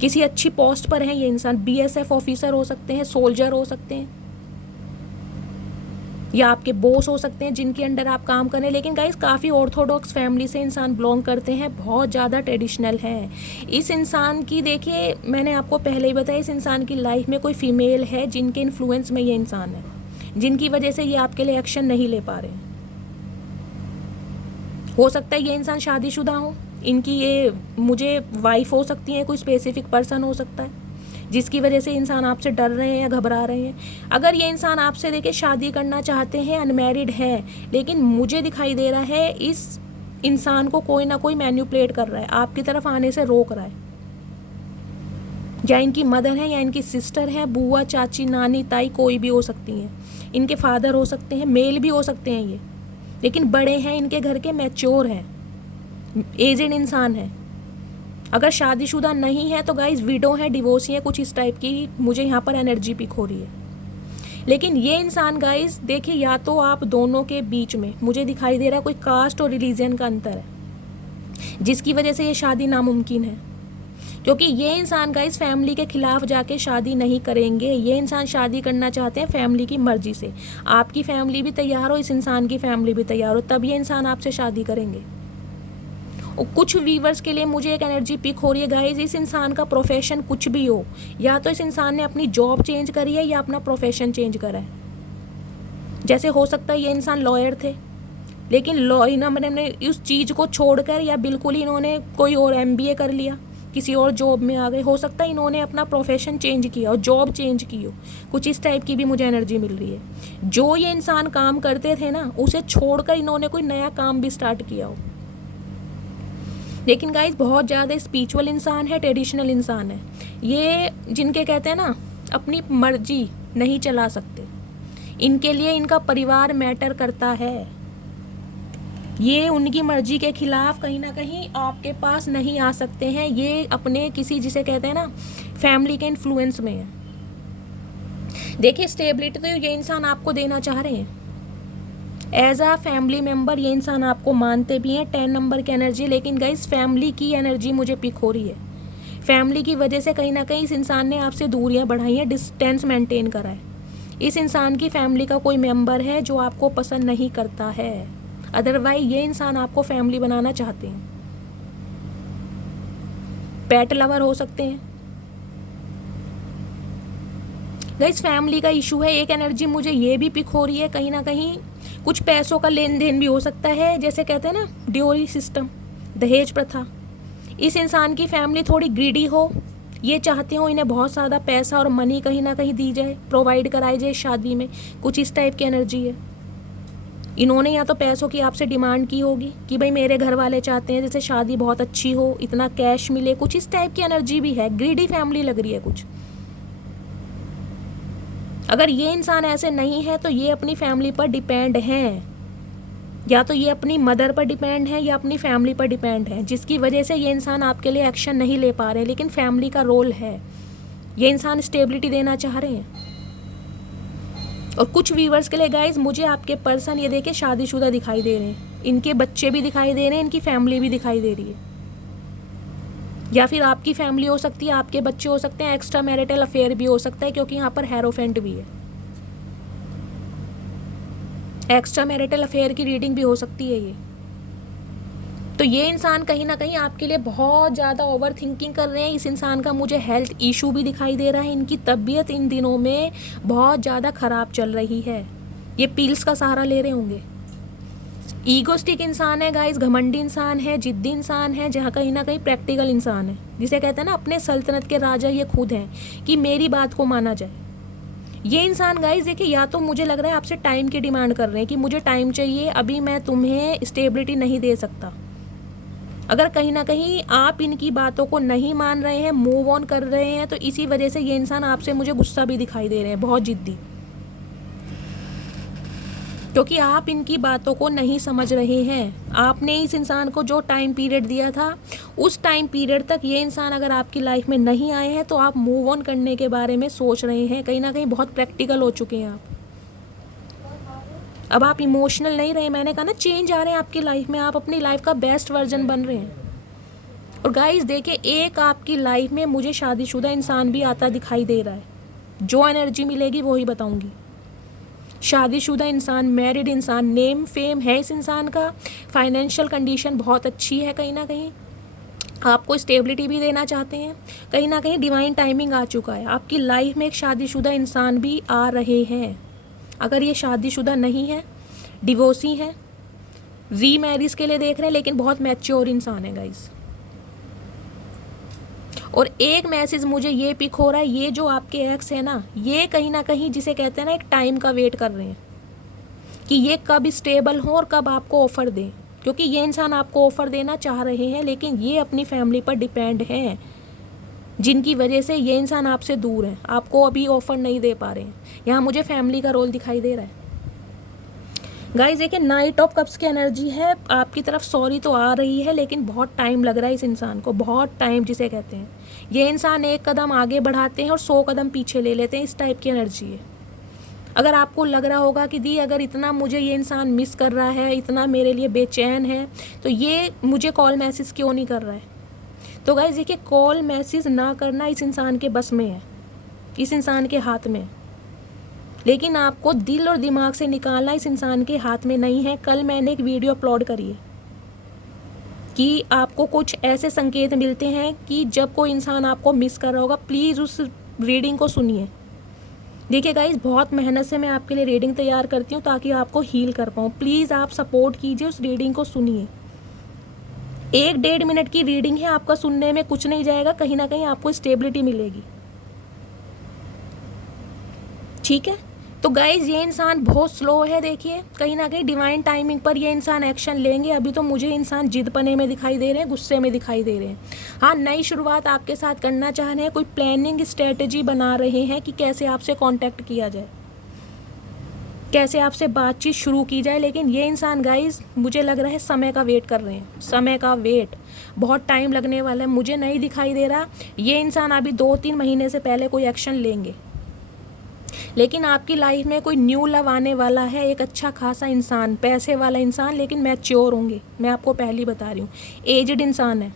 किसी अच्छी पोस्ट पर है ये इंसान। BSF ऑफिसर हो सकते हैं, सोल्जर हो सकते हैं, या आपके बॉस हो सकते हैं जिनके अंडर आप काम करें। लेकिन गाइस काफ़ी ऑर्थोडॉक्स फैमिली से इंसान बिलोंग करते हैं, बहुत ज़्यादा ट्रेडिशनल है। इस इंसान की देखिए मैंने आपको पहले ही बताया, इस इंसान की लाइफ में कोई फीमेल है जिनके इन्फ्लुएंस में ये इंसान है, जिनकी वजह से ये आपके लिए एक्शन नहीं ले पा रहे हैं। हो सकता है ये इंसान शादीशुदा हो, इनकी ये मुझे वाइफ हो सकती है, कोई स्पेसिफिक पर्सन हो सकता है जिसकी वजह से इंसान आपसे डर रहे हैं या घबरा रहे हैं। अगर ये इंसान आपसे देखिए शादी करना चाहते हैं, अनमैरिड है, लेकिन मुझे दिखाई दे रहा है इस इंसान को कोई ना कोई मैन्युपुलेट कर रहा है, आपकी तरफ आने से रोक रहा है। या इनकी मदर है, या इनकी सिस्टर है, बुआ, चाची, नानी, ताई, कोई भी हो सकती हैं। इनके फादर हो सकते हैं, मेल भी हो सकते हैं ये, लेकिन बड़े हैं इनके घर के, मैच्योर हैं, एजेड इंसान है। अगर शादीशुदा नहीं है तो गाइस विडो है, डिवोर्सी है, कुछ इस टाइप की मुझे यहाँ पर एनर्जी पिक हो रही है। लेकिन ये इंसान गाइस देखिए, या तो आप दोनों के बीच में मुझे दिखाई दे रहा है कोई कास्ट और रिलीजन का अंतर है, जिसकी वजह से ये शादी नामुमकिन है। क्योंकि ये इंसान गाइस फैमिली के खिलाफ जाके शादी नहीं करेंगे, ये इंसान शादी करना चाहते हैं फैमिली की मर्जी से। आपकी फैमिली भी तैयार हो, इस इंसान की फैमिली भी तैयार हो, तब ये इंसान आपसे शादी करेंगे। और कुछ व्यूवर्स के लिए मुझे एक एनर्जी पिक हो रही है गाइज, इस इंसान का प्रोफेशन कुछ भी हो, या तो इस इंसान ने अपनी जॉब चेंज करी है या अपना प्रोफेशन चेंज करा है। जैसे हो सकता है ये इंसान लॉयर थे, लेकिन लॉ मैंने उस चीज़ को छोड़कर या बिल्कुल ही इन्होंने कोई और MBA कर लिया, किसी और जॉब में आ गए। हो सकता है इन्होंने अपना प्रोफेशन चेंज किया और जॉब चेंज की हो, कुछ इस टाइप की भी मुझे एनर्जी मिल रही है। जो ये इंसान काम करते थे ना, उसे छोड़कर इन्होंने कोई नया काम भी स्टार्ट किया हो। लेकिन गाइस बहुत ज़्यादा स्पिरिचुअल इंसान है, ट्रेडिशनल इंसान है ये, जिनके कहते हैं ना अपनी मर्जी नहीं चला सकते, इनके लिए इनका परिवार मैटर करता है। ये उनकी मर्जी के खिलाफ कहीं ना कहीं आपके पास नहीं आ सकते हैं। ये अपने किसी, जिसे कहते हैं ना फैमिली के इन्फ्लुएंस में है। देखिए स्टेबिलिटी तो ये इंसान आपको देना चाह रहे हैं एज अ फैमिली मेम्बर, ये इंसान आपको मानते भी हैं। 10 नंबर की एनर्जी, लेकिन गाइस फैमिली की एनर्जी मुझे पिक हो रही है। फैमिली की वजह से कहीं ना कहीं इस इंसान ने आपसे दूरियां बढ़ाई हैं, डिस्टेंस मेंटेन करा है। इस इंसान की फैमिली का कोई मेंबर है जो आपको पसंद नहीं करता है, अदरवाइज ये इंसान आपको फैमिली बनाना चाहते हैं। पेट लवर हो सकते हैं गाइस। फैमिली का इशू है। एक एनर्जी मुझे ये भी पिक हो रही है, कहीं ना कहीं कुछ पैसों का लेन देन भी हो सकता है। जैसे कहते हैं ना ड्योरी सिस्टम, दहेज प्रथा। इस इंसान की फैमिली थोड़ी ग्रीडी हो, ये चाहते हो इन्हें बहुत ज़्यादा पैसा और मनी कहीं ना कहीं दी जाए, प्रोवाइड कराई जाए शादी में, कुछ इस टाइप की एनर्जी है। इन्होंने या तो पैसों की आपसे डिमांड की होगी कि भाई मेरे घर वाले चाहते हैं जैसे शादी बहुत अच्छी हो, इतना कैश मिले, कुछ इस टाइप की एनर्जी भी है। ग्रीडी फैमिली लग रही है कुछ। अगर ये इंसान ऐसे नहीं है तो ये अपनी फैमिली पर डिपेंड हैं, या तो ये अपनी मदर पर डिपेंड है या अपनी फैमिली पर डिपेंड है, जिसकी वजह से ये इंसान आपके लिए एक्शन नहीं ले पा रहे। लेकिन फैमिली का रोल है, ये इंसान स्टेबिलिटी देना चाह रहे हैं। और कुछ व्यूवर्स के लिए गाइज मुझे आपके पर्सन ये देखे शादीशुदा दिखाई दे रहे हैं, इनके बच्चे भी दिखाई दे रहे हैं, इनकी फैमिली भी दिखाई दे रही है। या फिर आपकी फैमिली हो सकती है, आपके बच्चे हो सकते हैं, एक्स्ट्रा मैरिटल अफेयर भी हो सकता है, क्योंकि यहाँ पर हेरोफेंट भी है। एक्स्ट्रा मैरिटल अफेयर की रीडिंग भी हो सकती है ये। तो ये इंसान कहीं ना कहीं आपके लिए बहुत ज़्यादा ओवर थिंकिंग कर रहे हैं। इस इंसान का मुझे हेल्थ इशू भी दिखाई दे रहा है। इनकी तबीयत इन दिनों में बहुत ज़्यादा ख़राब चल रही है। ये पिल्स का सहारा ले रहे होंगे। ईगोस्टिक इंसान है गाइस, घमंडी इंसान है, जिद्दी इंसान है, जहाँ कहीं ना कहीं प्रैक्टिकल इंसान है, जिसे कहते हैं ना अपने सल्तनत के राजा ये खुद हैं कि मेरी बात को माना जाए। ये इंसान गाइस देखिए, या तो मुझे लग रहा है आपसे टाइम की डिमांड कर रहे हैं कि मुझे टाइम चाहिए, अभी मैं तुम्हें स्टेबिलिटी नहीं दे सकता। अगर कहीं ना कहीं आप इनकी बातों को नहीं मान रहे हैं, मूव ऑन कर रहे हैं, तो इसी वजह से ये इंसान आपसे मुझे गुस्सा भी दिखाई दे रहे हैं, बहुत जिद्दी, क्योंकि आप इनकी बातों को नहीं समझ रहे हैं। आपने इस इंसान को जो टाइम पीरियड दिया था, उस टाइम पीरियड तक ये इंसान अगर आपकी लाइफ में नहीं आए हैं तो आप मूव ऑन करने के बारे में सोच रहे हैं। कहीं ना कहीं बहुत प्रैक्टिकल हो चुके हैं आप। अब आप इमोशनल नहीं रहे। मैंने कहा ना चेंज आ रहे हैं आपकी लाइफ में, आप अपनी लाइफ का बेस्ट वर्जन बन रहे हैं। और गाइस देखिए, एक आपकी लाइफ में मुझे शादीशुदा इंसान भी आता दिखाई दे रहा है। जो एनर्जी मिलेगी वही बताऊंगी। शादीशुदा इंसान, मैरिड इंसान, नेम फेम है इस इंसान का, फाइनेंशियल कंडीशन बहुत अच्छी है, कहीं ना कहीं आपको स्टेबिलिटी भी देना चाहते हैं। कहीं ना कहीं डिवाइन टाइमिंग आ चुका है, आपकी लाइफ में एक शादीशुदा इंसान भी आ रहे हैं। अगर ये शादीशुदा नहीं है, डिवोर्सी हैं, रीमैरिज के लिए देख रहे हैं, लेकिन बहुत मैच्योर इंसान है गाइस। और एक मैसेज मुझे ये पिक हो रहा है, ये जो आपके एक्स है ना, ये कहीं ना कहीं जिसे कहते हैं ना एक टाइम का वेट कर रहे हैं कि ये कब स्टेबल हो और कब आपको ऑफर दें, क्योंकि ये इंसान आपको ऑफर देना चाह रहे हैं, लेकिन ये अपनी फैमिली पर डिपेंड हैं, जिनकी वजह से ये इंसान आपसे दूर है, आपको अभी ऑफर नहीं दे पा रहे हैं। यहाँ मुझे फैमिली का रोल दिखाई दे रहा है गाइस। देखिए नाइट ऑफ कप्स की एनर्जी है, आपकी तरफ सॉरी तो आ रही है, लेकिन बहुत टाइम लग रहा है इस इंसान को, बहुत टाइम जिसे कहते हैं। ये इंसान एक कदम आगे बढ़ाते हैं और 100 कदम पीछे ले लेते हैं, इस टाइप की एनर्जी है। अगर आपको लग रहा होगा कि दी अगर इतना मुझे ये इंसान मिस कर रहा है, इतना मेरे लिए बेचैन है, तो ये मुझे कॉल मैसेज क्यों नहीं कर रहा है। तो गाइस देखिए, कॉल मैसेज ना करना इस इंसान के बस में है, इस इंसान के हाथ में, लेकिन आपको दिल और दिमाग से निकालना इस इंसान के हाथ में नहीं है। कल मैंने एक वीडियो अपलोड करी है कि आपको कुछ ऐसे संकेत मिलते हैं कि जब कोई इंसान आपको मिस कर रहा होगा, प्लीज़ उस रीडिंग को सुनिए। देखिए गाइस, बहुत मेहनत से मैं आपके लिए रीडिंग तैयार करती हूँ ताकि आपको हील कर पाऊँ। प्लीज़ आप सपोर्ट कीजिए, उस रीडिंग को सुनिए। 1-1.5 मिनट की रीडिंग है, आपका सुनने में कुछ नहीं जाएगा, कहीं ना कहीं आपको स्टेबिलिटी मिलेगी। ठीक है, तो गाइज ये इंसान बहुत स्लो है। देखिए कहीं ना कहीं डिवाइन टाइमिंग पर ये इंसान एक्शन लेंगे। अभी तो मुझे इंसान जिद पने में दिखाई दे रहे हैं, गुस्से में दिखाई दे रहे हैं। हाँ, नई शुरुआत आपके साथ करना चाह रहे हैं, कोई प्लानिंग स्ट्रेटजी बना रहे हैं कि कैसे आपसे कांटेक्ट किया जाए, कैसे आपसे बातचीत शुरू की जाए। लेकिन ये इंसान गाइज मुझे लग रहा है समय का वेट कर रहे हैं, समय का वेट, बहुत टाइम लगने वाला है। मुझे नहीं दिखाई दे रहा ये इंसान अभी 2-3 महीने से पहले कोई एक्शन लेंगे। लेकिन आपकी लाइफ में कोई न्यू लव आने वाला है, एक अच्छा खासा इंसान, पैसे वाला इंसान, लेकिन मैच्योर होंगे। मैं आपको पहले बता रही हूँ, एजड इंसान है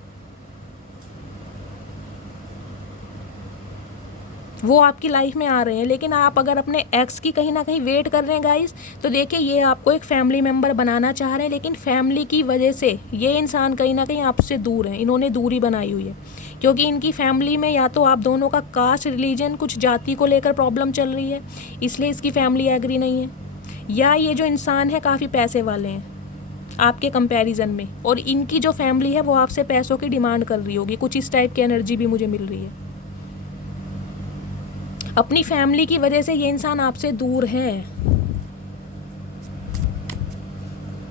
वो, आपकी लाइफ में आ रहे हैं। लेकिन आप अगर अपने एक्स की कहीं ना कहीं वेट कर रहे हैं गाइस, तो देखिए ये आपको एक फैमिली मेम्बर बनाना चाह रहे हैं, लेकिन फैमिली की वजह से ये इंसान कहीं ना कहीं आपसे दूर है। इन्होंने दूरी बनाई हुई है क्योंकि इनकी फैमिली में या तो आप दोनों का कास्ट, रिलीजन, कुछ जाति को लेकर प्रॉब्लम चल रही है, इसलिए इसकी फैमिली एग्री नहीं है, या ये जो इंसान है काफ़ी पैसे वाले हैं आपके कंपैरिजन में, और इनकी जो फैमिली है वो आपसे पैसों की डिमांड कर रही होगी। कुछ इस टाइप की एनर्जी भी मुझे मिल रही है। अपनी फैमिली की वजह से ये इंसान आपसे दूर है।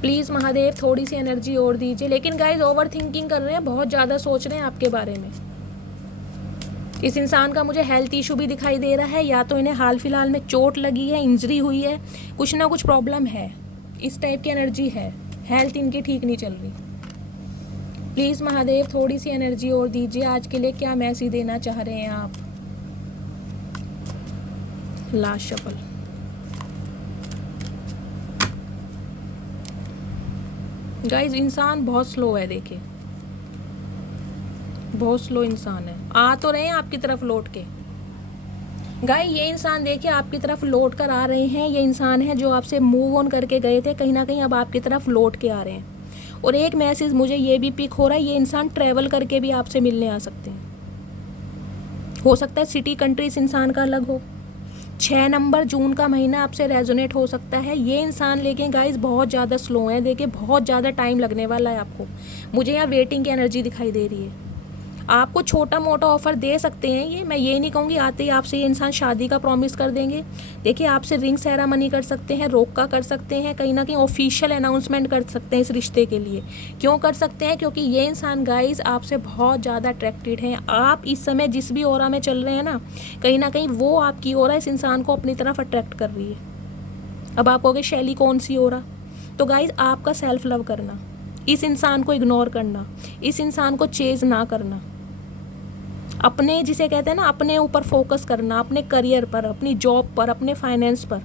प्लीज़ महादेव थोड़ी सी एनर्जी और दीजिए। लेकिन गाइज ओवर थिंकिंग कर रहे हैं, बहुत ज़्यादा सोच रहे हैं आपके बारे में। इस इंसान का मुझे हेल्थ इशू भी दिखाई दे रहा है, या तो इन्हें हाल फिलहाल में चोट लगी है, इंजरी हुई है, कुछ ना कुछ प्रॉब्लम है, इस टाइप की एनर्जी है। हेल्थ इनकी ठीक नहीं चल रही। प्लीज़ महादेव थोड़ी सी एनर्जी और दीजिए। आज के लिए क्या मैसेज देना चाह रहे हैं आप? Last shuffle. गाइज इंसान बहुत स्लो है, देखिए बहुत स्लो इंसान है। आ तो रहे हैं आपकी तरफ लौट के। गाइस ये इंसान देखिए आपकी तरफ लौट कर आ रहे हैं। ये इंसान है जो आपसे मूव ऑन करके गए थे, कहीं ना कहीं अब आपकी तरफ लौट के आ रहे हैं। और एक मैसेज मुझे ये भी पिक हो रहा है, ये इंसान ट्रैवल करके भी आपसे मिलने आ सकते हैं। हो सकता है सिटी कंट्री इस इंसान का अलग हो। 6 नंबर जून का महीना आपसे रेजोनेट हो सकता है। ये इंसान लेकिन गाइस बहुत ज़्यादा स्लो है। देखिए बहुत ज़्यादा टाइम लगने वाला है आपको। मुझे यहाँ वेटिंग की एनर्जी दिखाई दे रही है। आपको छोटा मोटा ऑफर दे सकते हैं ये, मैं ये नहीं कहूँगी आते ही आपसे ये इंसान शादी का प्रॉमिस कर देंगे। देखिए आपसे रिंग सेरेमनी कर सकते हैं, रोका कर सकते हैं, कहीं ना कहीं ऑफिशियल अनाउंसमेंट कर सकते हैं इस रिश्ते के लिए। क्यों कर सकते हैं? क्योंकि ये इंसान गाइस आपसे बहुत ज़्यादा अट्रैक्टेड हैं। आप इस समय जिस भी ओरा में चल रहे हैं ना कहीं वो आपकी ओरा इस इंसान को अपनी तरफ अट्रैक्ट कर रही है। अब आप कहोगे शैली कौन सी ओरा? तो गाइस आपका सेल्फ लव करना, इस इंसान को इग्नोर करना, इस इंसान को चेज ना करना, अपने जिसे कहते हैं ना अपने ऊपर फोकस करना, अपने करियर पर, अपनी जॉब पर, अपने फाइनेंस पर।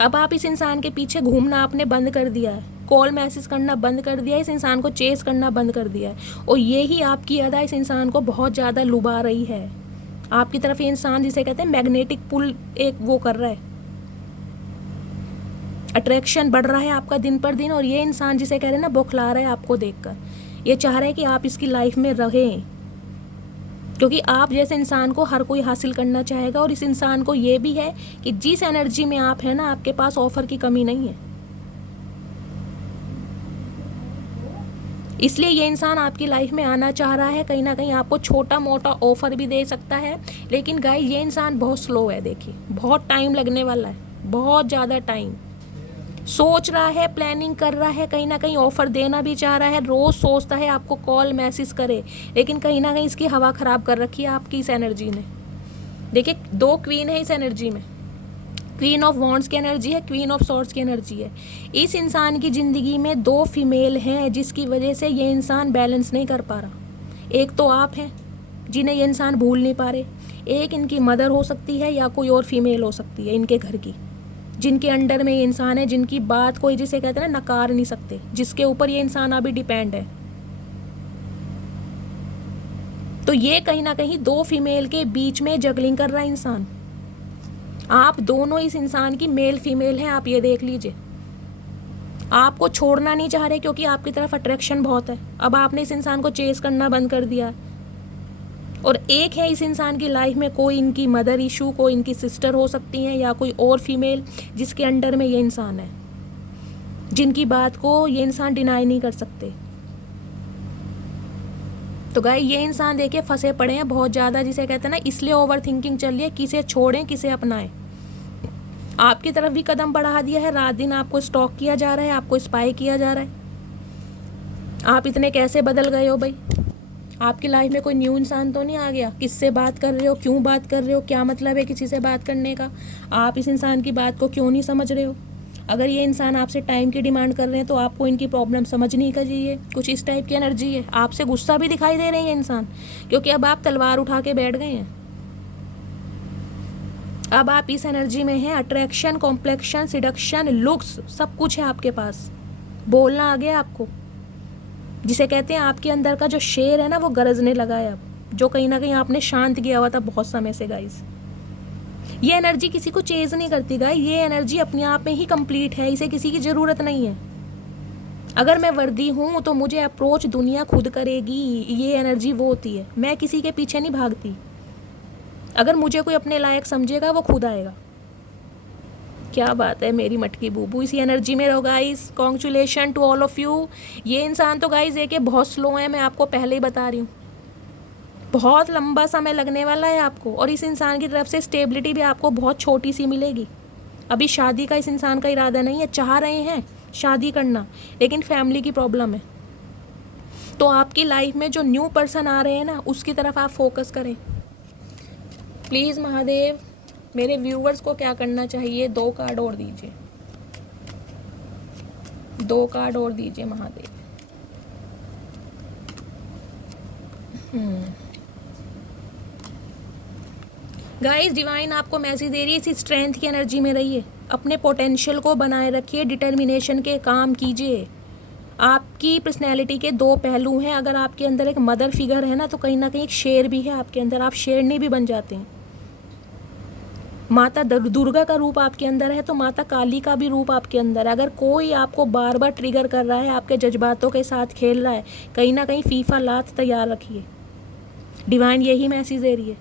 अब आप इस इंसान के पीछे घूमना आपने बंद कर दिया है, कॉल मैसेज करना बंद कर दिया है, इस इंसान को चेस करना बंद कर दिया है। और ये ही आपकी अदा इस इंसान को बहुत ज़्यादा लुभा रही है आपकी तरफ। ये इंसान जिसे कहते हैं मैग्नेटिक पुल एक वो कर रहा है, अट्रैक्शन बढ़ रहा है आपका दिन पर दिन। और ये इंसान जिसे कह रहे हैं ना बौखला रहा है आपको देखकर। ये चाह रहा है कि आप इसकी लाइफ में रहें, क्योंकि आप जैसे इंसान को हर कोई हासिल करना चाहेगा। और इस इंसान को ये भी है कि जिस एनर्जी में आप हैं ना, आपके पास ऑफर की कमी नहीं है। इसलिए ये इंसान आपकी लाइफ में आना चाह रहा है। कहीं ना कहीं आपको छोटा मोटा ऑफर भी दे सकता है। लेकिन गाइस ये इंसान बहुत स्लो है, देखिए बहुत टाइम लगने वाला है, बहुत ज़्यादा टाइम। सोच रहा है, प्लानिंग कर रहा है, कहीं ना कहीं ऑफर देना भी चाह रहा है, रोज़ सोचता है आपको कॉल मैसेज करे। लेकिन कहीं ना कहीं इसकी हवा ख़राब कर रखी है आपकी इस एनर्जी ने। देखिए 2 क्वीन है इस एनर्जी में, क्वीन ऑफ वॉन्ड्स की एनर्जी है, क्वीन ऑफ सॉर्ड्स की एनर्जी है। इस इंसान की ज़िंदगी में 2 फीमेल हैं जिसकी वजह से ये इंसान बैलेंस नहीं कर पा रहा। एक तो आप हैं जिन्हें ये इंसान भूल नहीं पा रहे, एक इनकी मदर हो सकती है या कोई और फीमेल हो सकती है इनके घर की, जिनके अंडर में ये इंसान है, जिनकी बात कोई जिसे कहते हैं ना नकार नहीं सकते, जिसके ऊपर ये इंसान अभी डिपेंड है। तो ये कहीं ना कहीं 2 फीमेल के बीच में जगलिंग कर रहा है इंसान। आप दोनों इस इंसान की मेल फीमेल हैं, आप ये देख लीजिए। आपको छोड़ना नहीं चाह रहे क्योंकि आपकी तरफ अट्रैक्शन बहुत है। अब आपने इस इंसान को चेस करना बंद कर दिया। और एक है इस इंसान की लाइफ में कोई इनकी मदर इशू, कोई इनकी सिस्टर हो सकती है या कोई और फीमेल जिसके अंडर में ये इंसान है, जिनकी बात को ये इंसान डिनाई नहीं कर सकते। तो गाइस ये इंसान देखिए फंसे पड़े हैं बहुत ज़्यादा, जिसे कहते हैं ना, इसलिए ओवर थिंकिंग चल रही है, किसे छोड़ें किसे अपनाएं। आपकी तरफ भी कदम बढ़ा दिया है, रात दिन आपको स्टॉक किया जा रहा है, आपको स्पाई किया जा रहा है। आप इतने कैसे बदल गए हो भाई? आपकी लाइफ में कोई न्यू इंसान तो नहीं आ गया? किससे बात कर रहे हो, क्यों बात कर रहे हो, क्या मतलब है किसी से बात करने का? आप इस इंसान की बात को क्यों नहीं समझ रहे हो? अगर ये इंसान आपसे टाइम की डिमांड कर रहे हैं तो आपको इनकी प्रॉब्लम समझनी चाहिए। कुछ इस टाइप की एनर्जी है। आपसे गुस्सा भी दिखाई दे रहे हैं इंसान, क्योंकि अब आप तलवार उठा के बैठ गए हैं। अब आप इस एनर्जी में हैं। अट्रैक्शन, कॉम्प्लेक्शन, सिडक्शन, लुक्स, सब कुछ है आपके पास। बोलना आ गया आपको, जिसे कहते हैं आपके अंदर का जो शेर है ना, वो गरजने लगा है अब, जो कहीं ना कहीं आपने शांत किया हुआ था बहुत समय से। गाइस ये एनर्जी किसी को चेज नहीं करती गाइस, ये एनर्जी अपने आप में ही कंप्लीट है, इसे किसी की ज़रूरत नहीं है। अगर मैं वर्दी हूँ तो मुझे अप्रोच दुनिया खुद करेगी, ये एनर्जी वो होती है। मैं किसी के पीछे नहीं भागती। अगर मुझे कोई अपने लायक समझेगा वो खुद आएगा। क्या बात है मेरी मटकी बूबू, इसी एनर्जी में रहो guys. Congratulation to all of you. ये इंसान तो गाइस देखिए बहुत स्लो है, मैं आपको पहले ही बता रही हूँ। बहुत लंबा समय लगने वाला है आपको, और इस इंसान की तरफ से स्टेबिलिटी भी आपको बहुत छोटी सी मिलेगी। अभी शादी का इस इंसान का इरादा नहीं है, चाह रहे हैं शादी करना, लेकिन फैमिली की प्रॉब्लम है। तो आपकी लाइफ में जो न्यू पर्सन आ रहे हैं ना, उसकी तरफ आप फोकस करें प्लीज़। महादेव, मेरे व्यूवर्स को क्या करना चाहिए? 2 कार्ड और दीजिए, 2 कार्ड और दीजिए महादेव। गाइस डिवाइन आपको मैसेज दे रही है, इसी स्ट्रेंथ की एनर्जी में रहिए, अपने पोटेंशियल को बनाए रखिए, डिटर्मिनेशन के काम कीजिए। आपकी पर्सनैलिटी के 2 पहलू हैं। अगर आपके अंदर एक मदर फिगर है ना, तो कहीं ना कहीं एक शेर भी है आपके अंदर। आप शेरनी भी बन जाते हैं। माता दुर्गा का रूप आपके अंदर है, तो माता काली का भी रूप आपके अंदर है। अगर कोई आपको बार बार ट्रिगर कर रहा है, आपके जज्बातों के साथ खेल रहा है, कहीं ना कहीं फीफा लात तैयार रखिए। डिवाइन यही मैसेज दे रही है।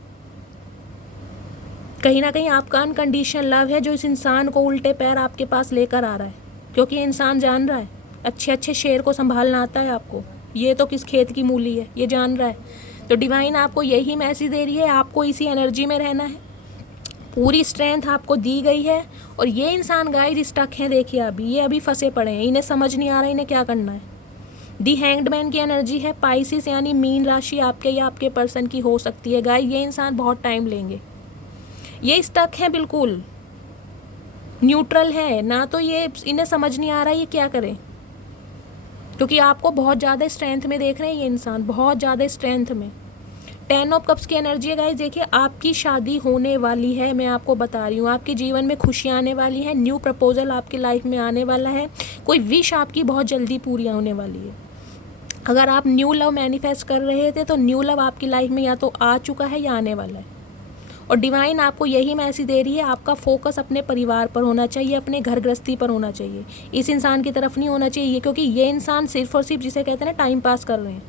कहीं ना कहीं आपका अनकंडीशनल लव है जो इस इंसान को उल्टे पैर आपके पास लेकर आ रहा है, क्योंकि ये इंसान जान रहा है अच्छे अच्छे शेर को संभालना आता है आपको। ये तो किस खेत की मूली है, ये जान रहा है। तो डिवाइन आपको यही मैसेज दे रही है, आपको इसी एनर्जी में रहना है। पूरी स्ट्रेंथ आपको दी गई है। और ये इंसान गाइस स्टक हैं, देखिए अभी ये अभी फंसे पड़े हैं, इन्हें समझ नहीं आ रहा इन्हें क्या करना है। दी हैंग्ड मैन की एनर्जी है। पाइसिस यानी मीन राशि आपके या आपके पर्सन की हो सकती है। गाइस ये इंसान बहुत टाइम लेंगे, ये स्टक है, बिल्कुल न्यूट्रल है ना, तो ये इन्हें समझ नहीं आ रहा ये क्या करें, क्योंकि आपको बहुत ज़्यादा स्ट्रेंथ में देख रहे हैं ये इंसान, बहुत ज़्यादा स्ट्रेंथ में। 10 ऑफ कप्स की एनर्जी है गाइस। देखिए आपकी शादी होने वाली है, मैं आपको बता रही हूँ। आपके जीवन में खुशियाँ आने वाली हैं, न्यू प्रपोजल आपकी लाइफ में आने वाला है, कोई विश आपकी बहुत जल्दी पूरी होने वाली है। अगर आप न्यू लव मैनिफेस्ट कर रहे थे तो न्यू लव आपकी लाइफ में या तो आ चुका है या आने वाला है। और डिवाइन आपको यही मैसेज दे रही है, आपका फोकस अपने परिवार पर होना चाहिए, अपने घर गृहस्थी पर होना चाहिए, इस इंसान की तरफ नहीं होना चाहिए, क्योंकि ये इंसान सिर्फ और सिर्फ जिसे कहते हैं ना टाइम पास कर रहे हैं।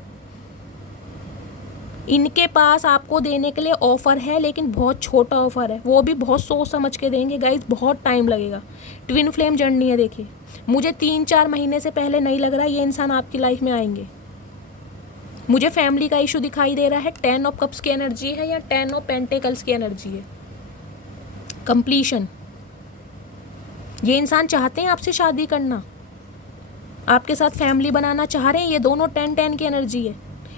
इनके पास आपको देने के लिए ऑफ़र है, लेकिन बहुत छोटा ऑफ़र है, वो भी बहुत सोच समझ के देंगे गाइस, बहुत टाइम लगेगा। ट्विन फ्लेम जर्नी है। देखिए मुझे 3-4 महीने से पहले नहीं लग रहा ये इंसान आपकी लाइफ में आएंगे। मुझे फैमिली का इशू दिखाई दे रहा है। 10 ऑफ कप्स की एनर्जी है या 10 ऑफ पेंटिकल्स की एनर्जी है। कंप्लीशन, ये इंसान चाहते हैं आपसे शादी करना, आपके साथ फैमिली बनाना चाह रहे हैं। ये दोनों 10-10 की एनर्जी है,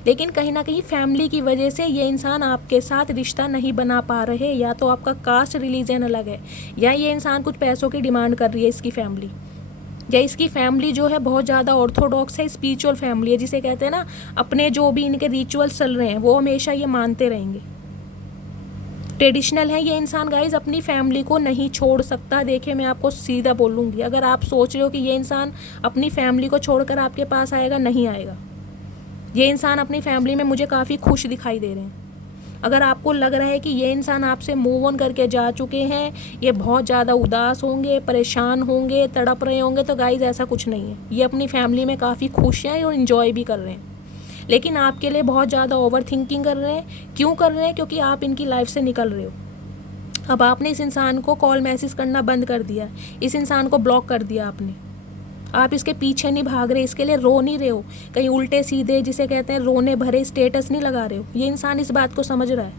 लेकिन कहीं ना कहीं फैमिली की वजह से ये इंसान आपके साथ रिश्ता नहीं बना पा रहे। या तो आपका कास्ट रिलीजन अलग है, या ये इंसान कुछ पैसों की डिमांड कर रही है इसकी फैमिली, या इसकी फैमिली जो है बहुत ज़्यादा ऑर्थोडॉक्स है, स्पिरिचुअल फैमिली है, जिसे कहते हैं ना अपने जो भी इनके रिचुअल्स चल रहे हैं वो हमेशा ये मानते रहेंगे, ट्रेडिशनल है। ये इंसान गाइज अपनी फैमिली को नहीं छोड़ सकता। देखिए मैं आपको सीधा बोलूँगी, अगर आप सोच रहे हो कि ये इंसान अपनी फैमिली को छोड़कर आपके पास आएगा, नहीं आएगा। ये इंसान अपनी फैमिली में मुझे काफ़ी खुश दिखाई दे रहे हैं। अगर आपको लग रहा है कि ये इंसान आपसे मूव ऑन करके जा चुके हैं, ये बहुत ज़्यादा उदास होंगे, परेशान होंगे, तड़प रहे होंगे, तो गाइज़ ऐसा कुछ नहीं है। ये अपनी फैमिली में काफ़ी खुश हैं और इन्जॉय भी कर रहे हैं, लेकिन आपके लिए बहुत ज़्यादा ओवर थिंकिंग कर रहे हैं। क्यों कर रहे हैं? क्योंकि आप इनकी लाइफ से निकल रहे हो। अब आपने इस इंसान को कॉल मैसेज करना बंद कर दिया, इस इंसान को ब्लॉक कर दिया आपने। आप इसके पीछे नहीं भाग रहे, इसके लिए रो नहीं रहे हो, कहीं उल्टे सीधे जिसे कहते हैं रोने भरे स्टेटस नहीं लगा रहे हो। ये इंसान इस बात को समझ रहा है,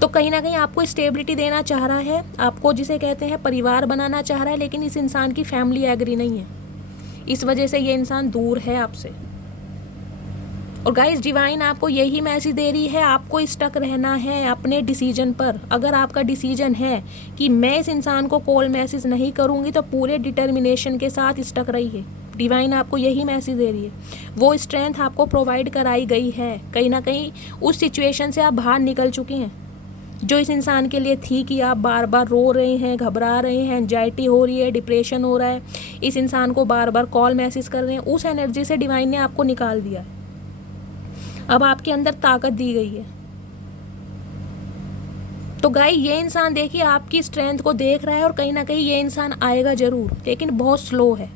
तो कहीं ना कहीं आपको स्टेबिलिटी देना चाह रहा है, आपको जिसे कहते हैं परिवार बनाना चाह रहा है, लेकिन इस इंसान की फैमिली एग्री नहीं है। इस वजह से ये इंसान दूर है आपसे। और गाइस, डिवाइन आपको यही मैसेज दे रही है, आपको स्टक रहना है अपने डिसीजन पर। अगर आपका डिसीजन है कि मैं इस इंसान को कॉल मैसेज नहीं करूँगी, तो पूरे डिटर्मिनेशन के साथ स्टक रहिए। डिवाइन आपको यही मैसेज दे रही है। वो स्ट्रेंथ आपको प्रोवाइड कराई गई है, कहीं ना कहीं उस सिचुएशन से आप बाहर निकल चुके हैं जो इस इंसान के लिए थी, कि आप बार बार रो रहे हैं, घबरा रहे हैं, एंजाइटी हो रही है, डिप्रेशन हो रहा है, इस इंसान को बार बार कॉल मैसेज कर रहे हैं। उस एनर्जी से डिवाइन ने आपको निकाल दिया है। अब आपके अंदर ताकत दी गई है। तो गाइस, ये इंसान देखिए आपकी स्ट्रेंथ को देख रहा है, और कहीं ना कहीं ये इंसान आएगा जरूर, लेकिन बहुत स्लो है।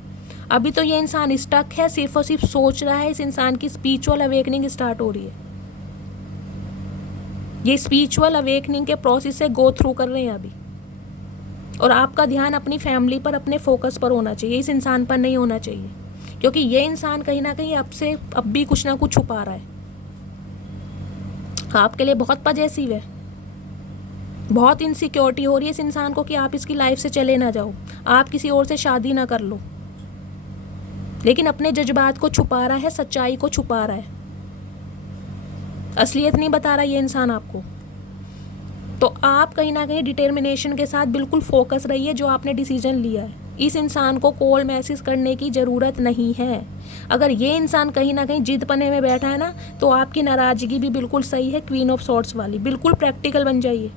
अभी तो ये इंसान स्टक है, सिर्फ और सिर्फ सोच रहा है। इस इंसान की स्पिरिचुअल अवेकनिंग स्टार्ट हो रही है। ये स्पिरिचुअल अवेकनिंग के प्रोसेस से गो थ्रू कर रहे हैं अभी, और आपका ध्यान अपनी फैमिली पर, अपने फोकस पर होना चाहिए, इस इंसान पर नहीं होना चाहिए, क्योंकि ये इंसान कहीं ना कहीं आपसे अब भी कुछ ना कुछ छुपा रहा है। आपके लिए बहुत पॉजेसिव है, बहुत इनसिक्योरिटी हो रही है इस इंसान को कि आप इसकी लाइफ से चले ना जाओ, आप किसी और से शादी ना कर लो, लेकिन अपने जज्बात को छुपा रहा है, सच्चाई को छुपा रहा है, असलियत नहीं बता रहा ये इंसान आपको। तो आप कहीं ना कहीं डिटर्मिनेशन के साथ बिल्कुल फोकस रहिए जो आपने डिसीजन लिया है। इस इंसान को कॉल मैसेज करने की ज़रूरत नहीं है। अगर ये इंसान कहीं ना कहीं जिद पने में बैठा है ना, तो आपकी नाराज़गी भी बिल्कुल सही है, क्वीन ऑफ सॉर्ड्स वाली। बिल्कुल प्रैक्टिकल बन जाइए,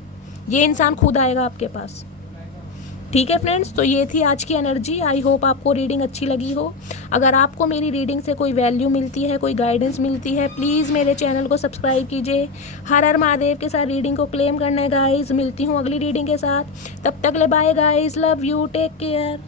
ये इंसान खुद आएगा आपके पास। ठीक है फ्रेंड्स, तो ये थी आज की एनर्जी। आई होप आपको रीडिंग अच्छी लगी हो। अगर आपको मेरी रीडिंग से कोई वैल्यू मिलती है, कोई गाइडेंस मिलती है, प्लीज़ मेरे चैनल को सब्सक्राइब कीजिए। हर हर महादेव के साथ रीडिंग को क्लेम करना है गाइज। मिलती हूँ अगली रीडिंग के साथ, तब तक ले bye guys, love you, take care.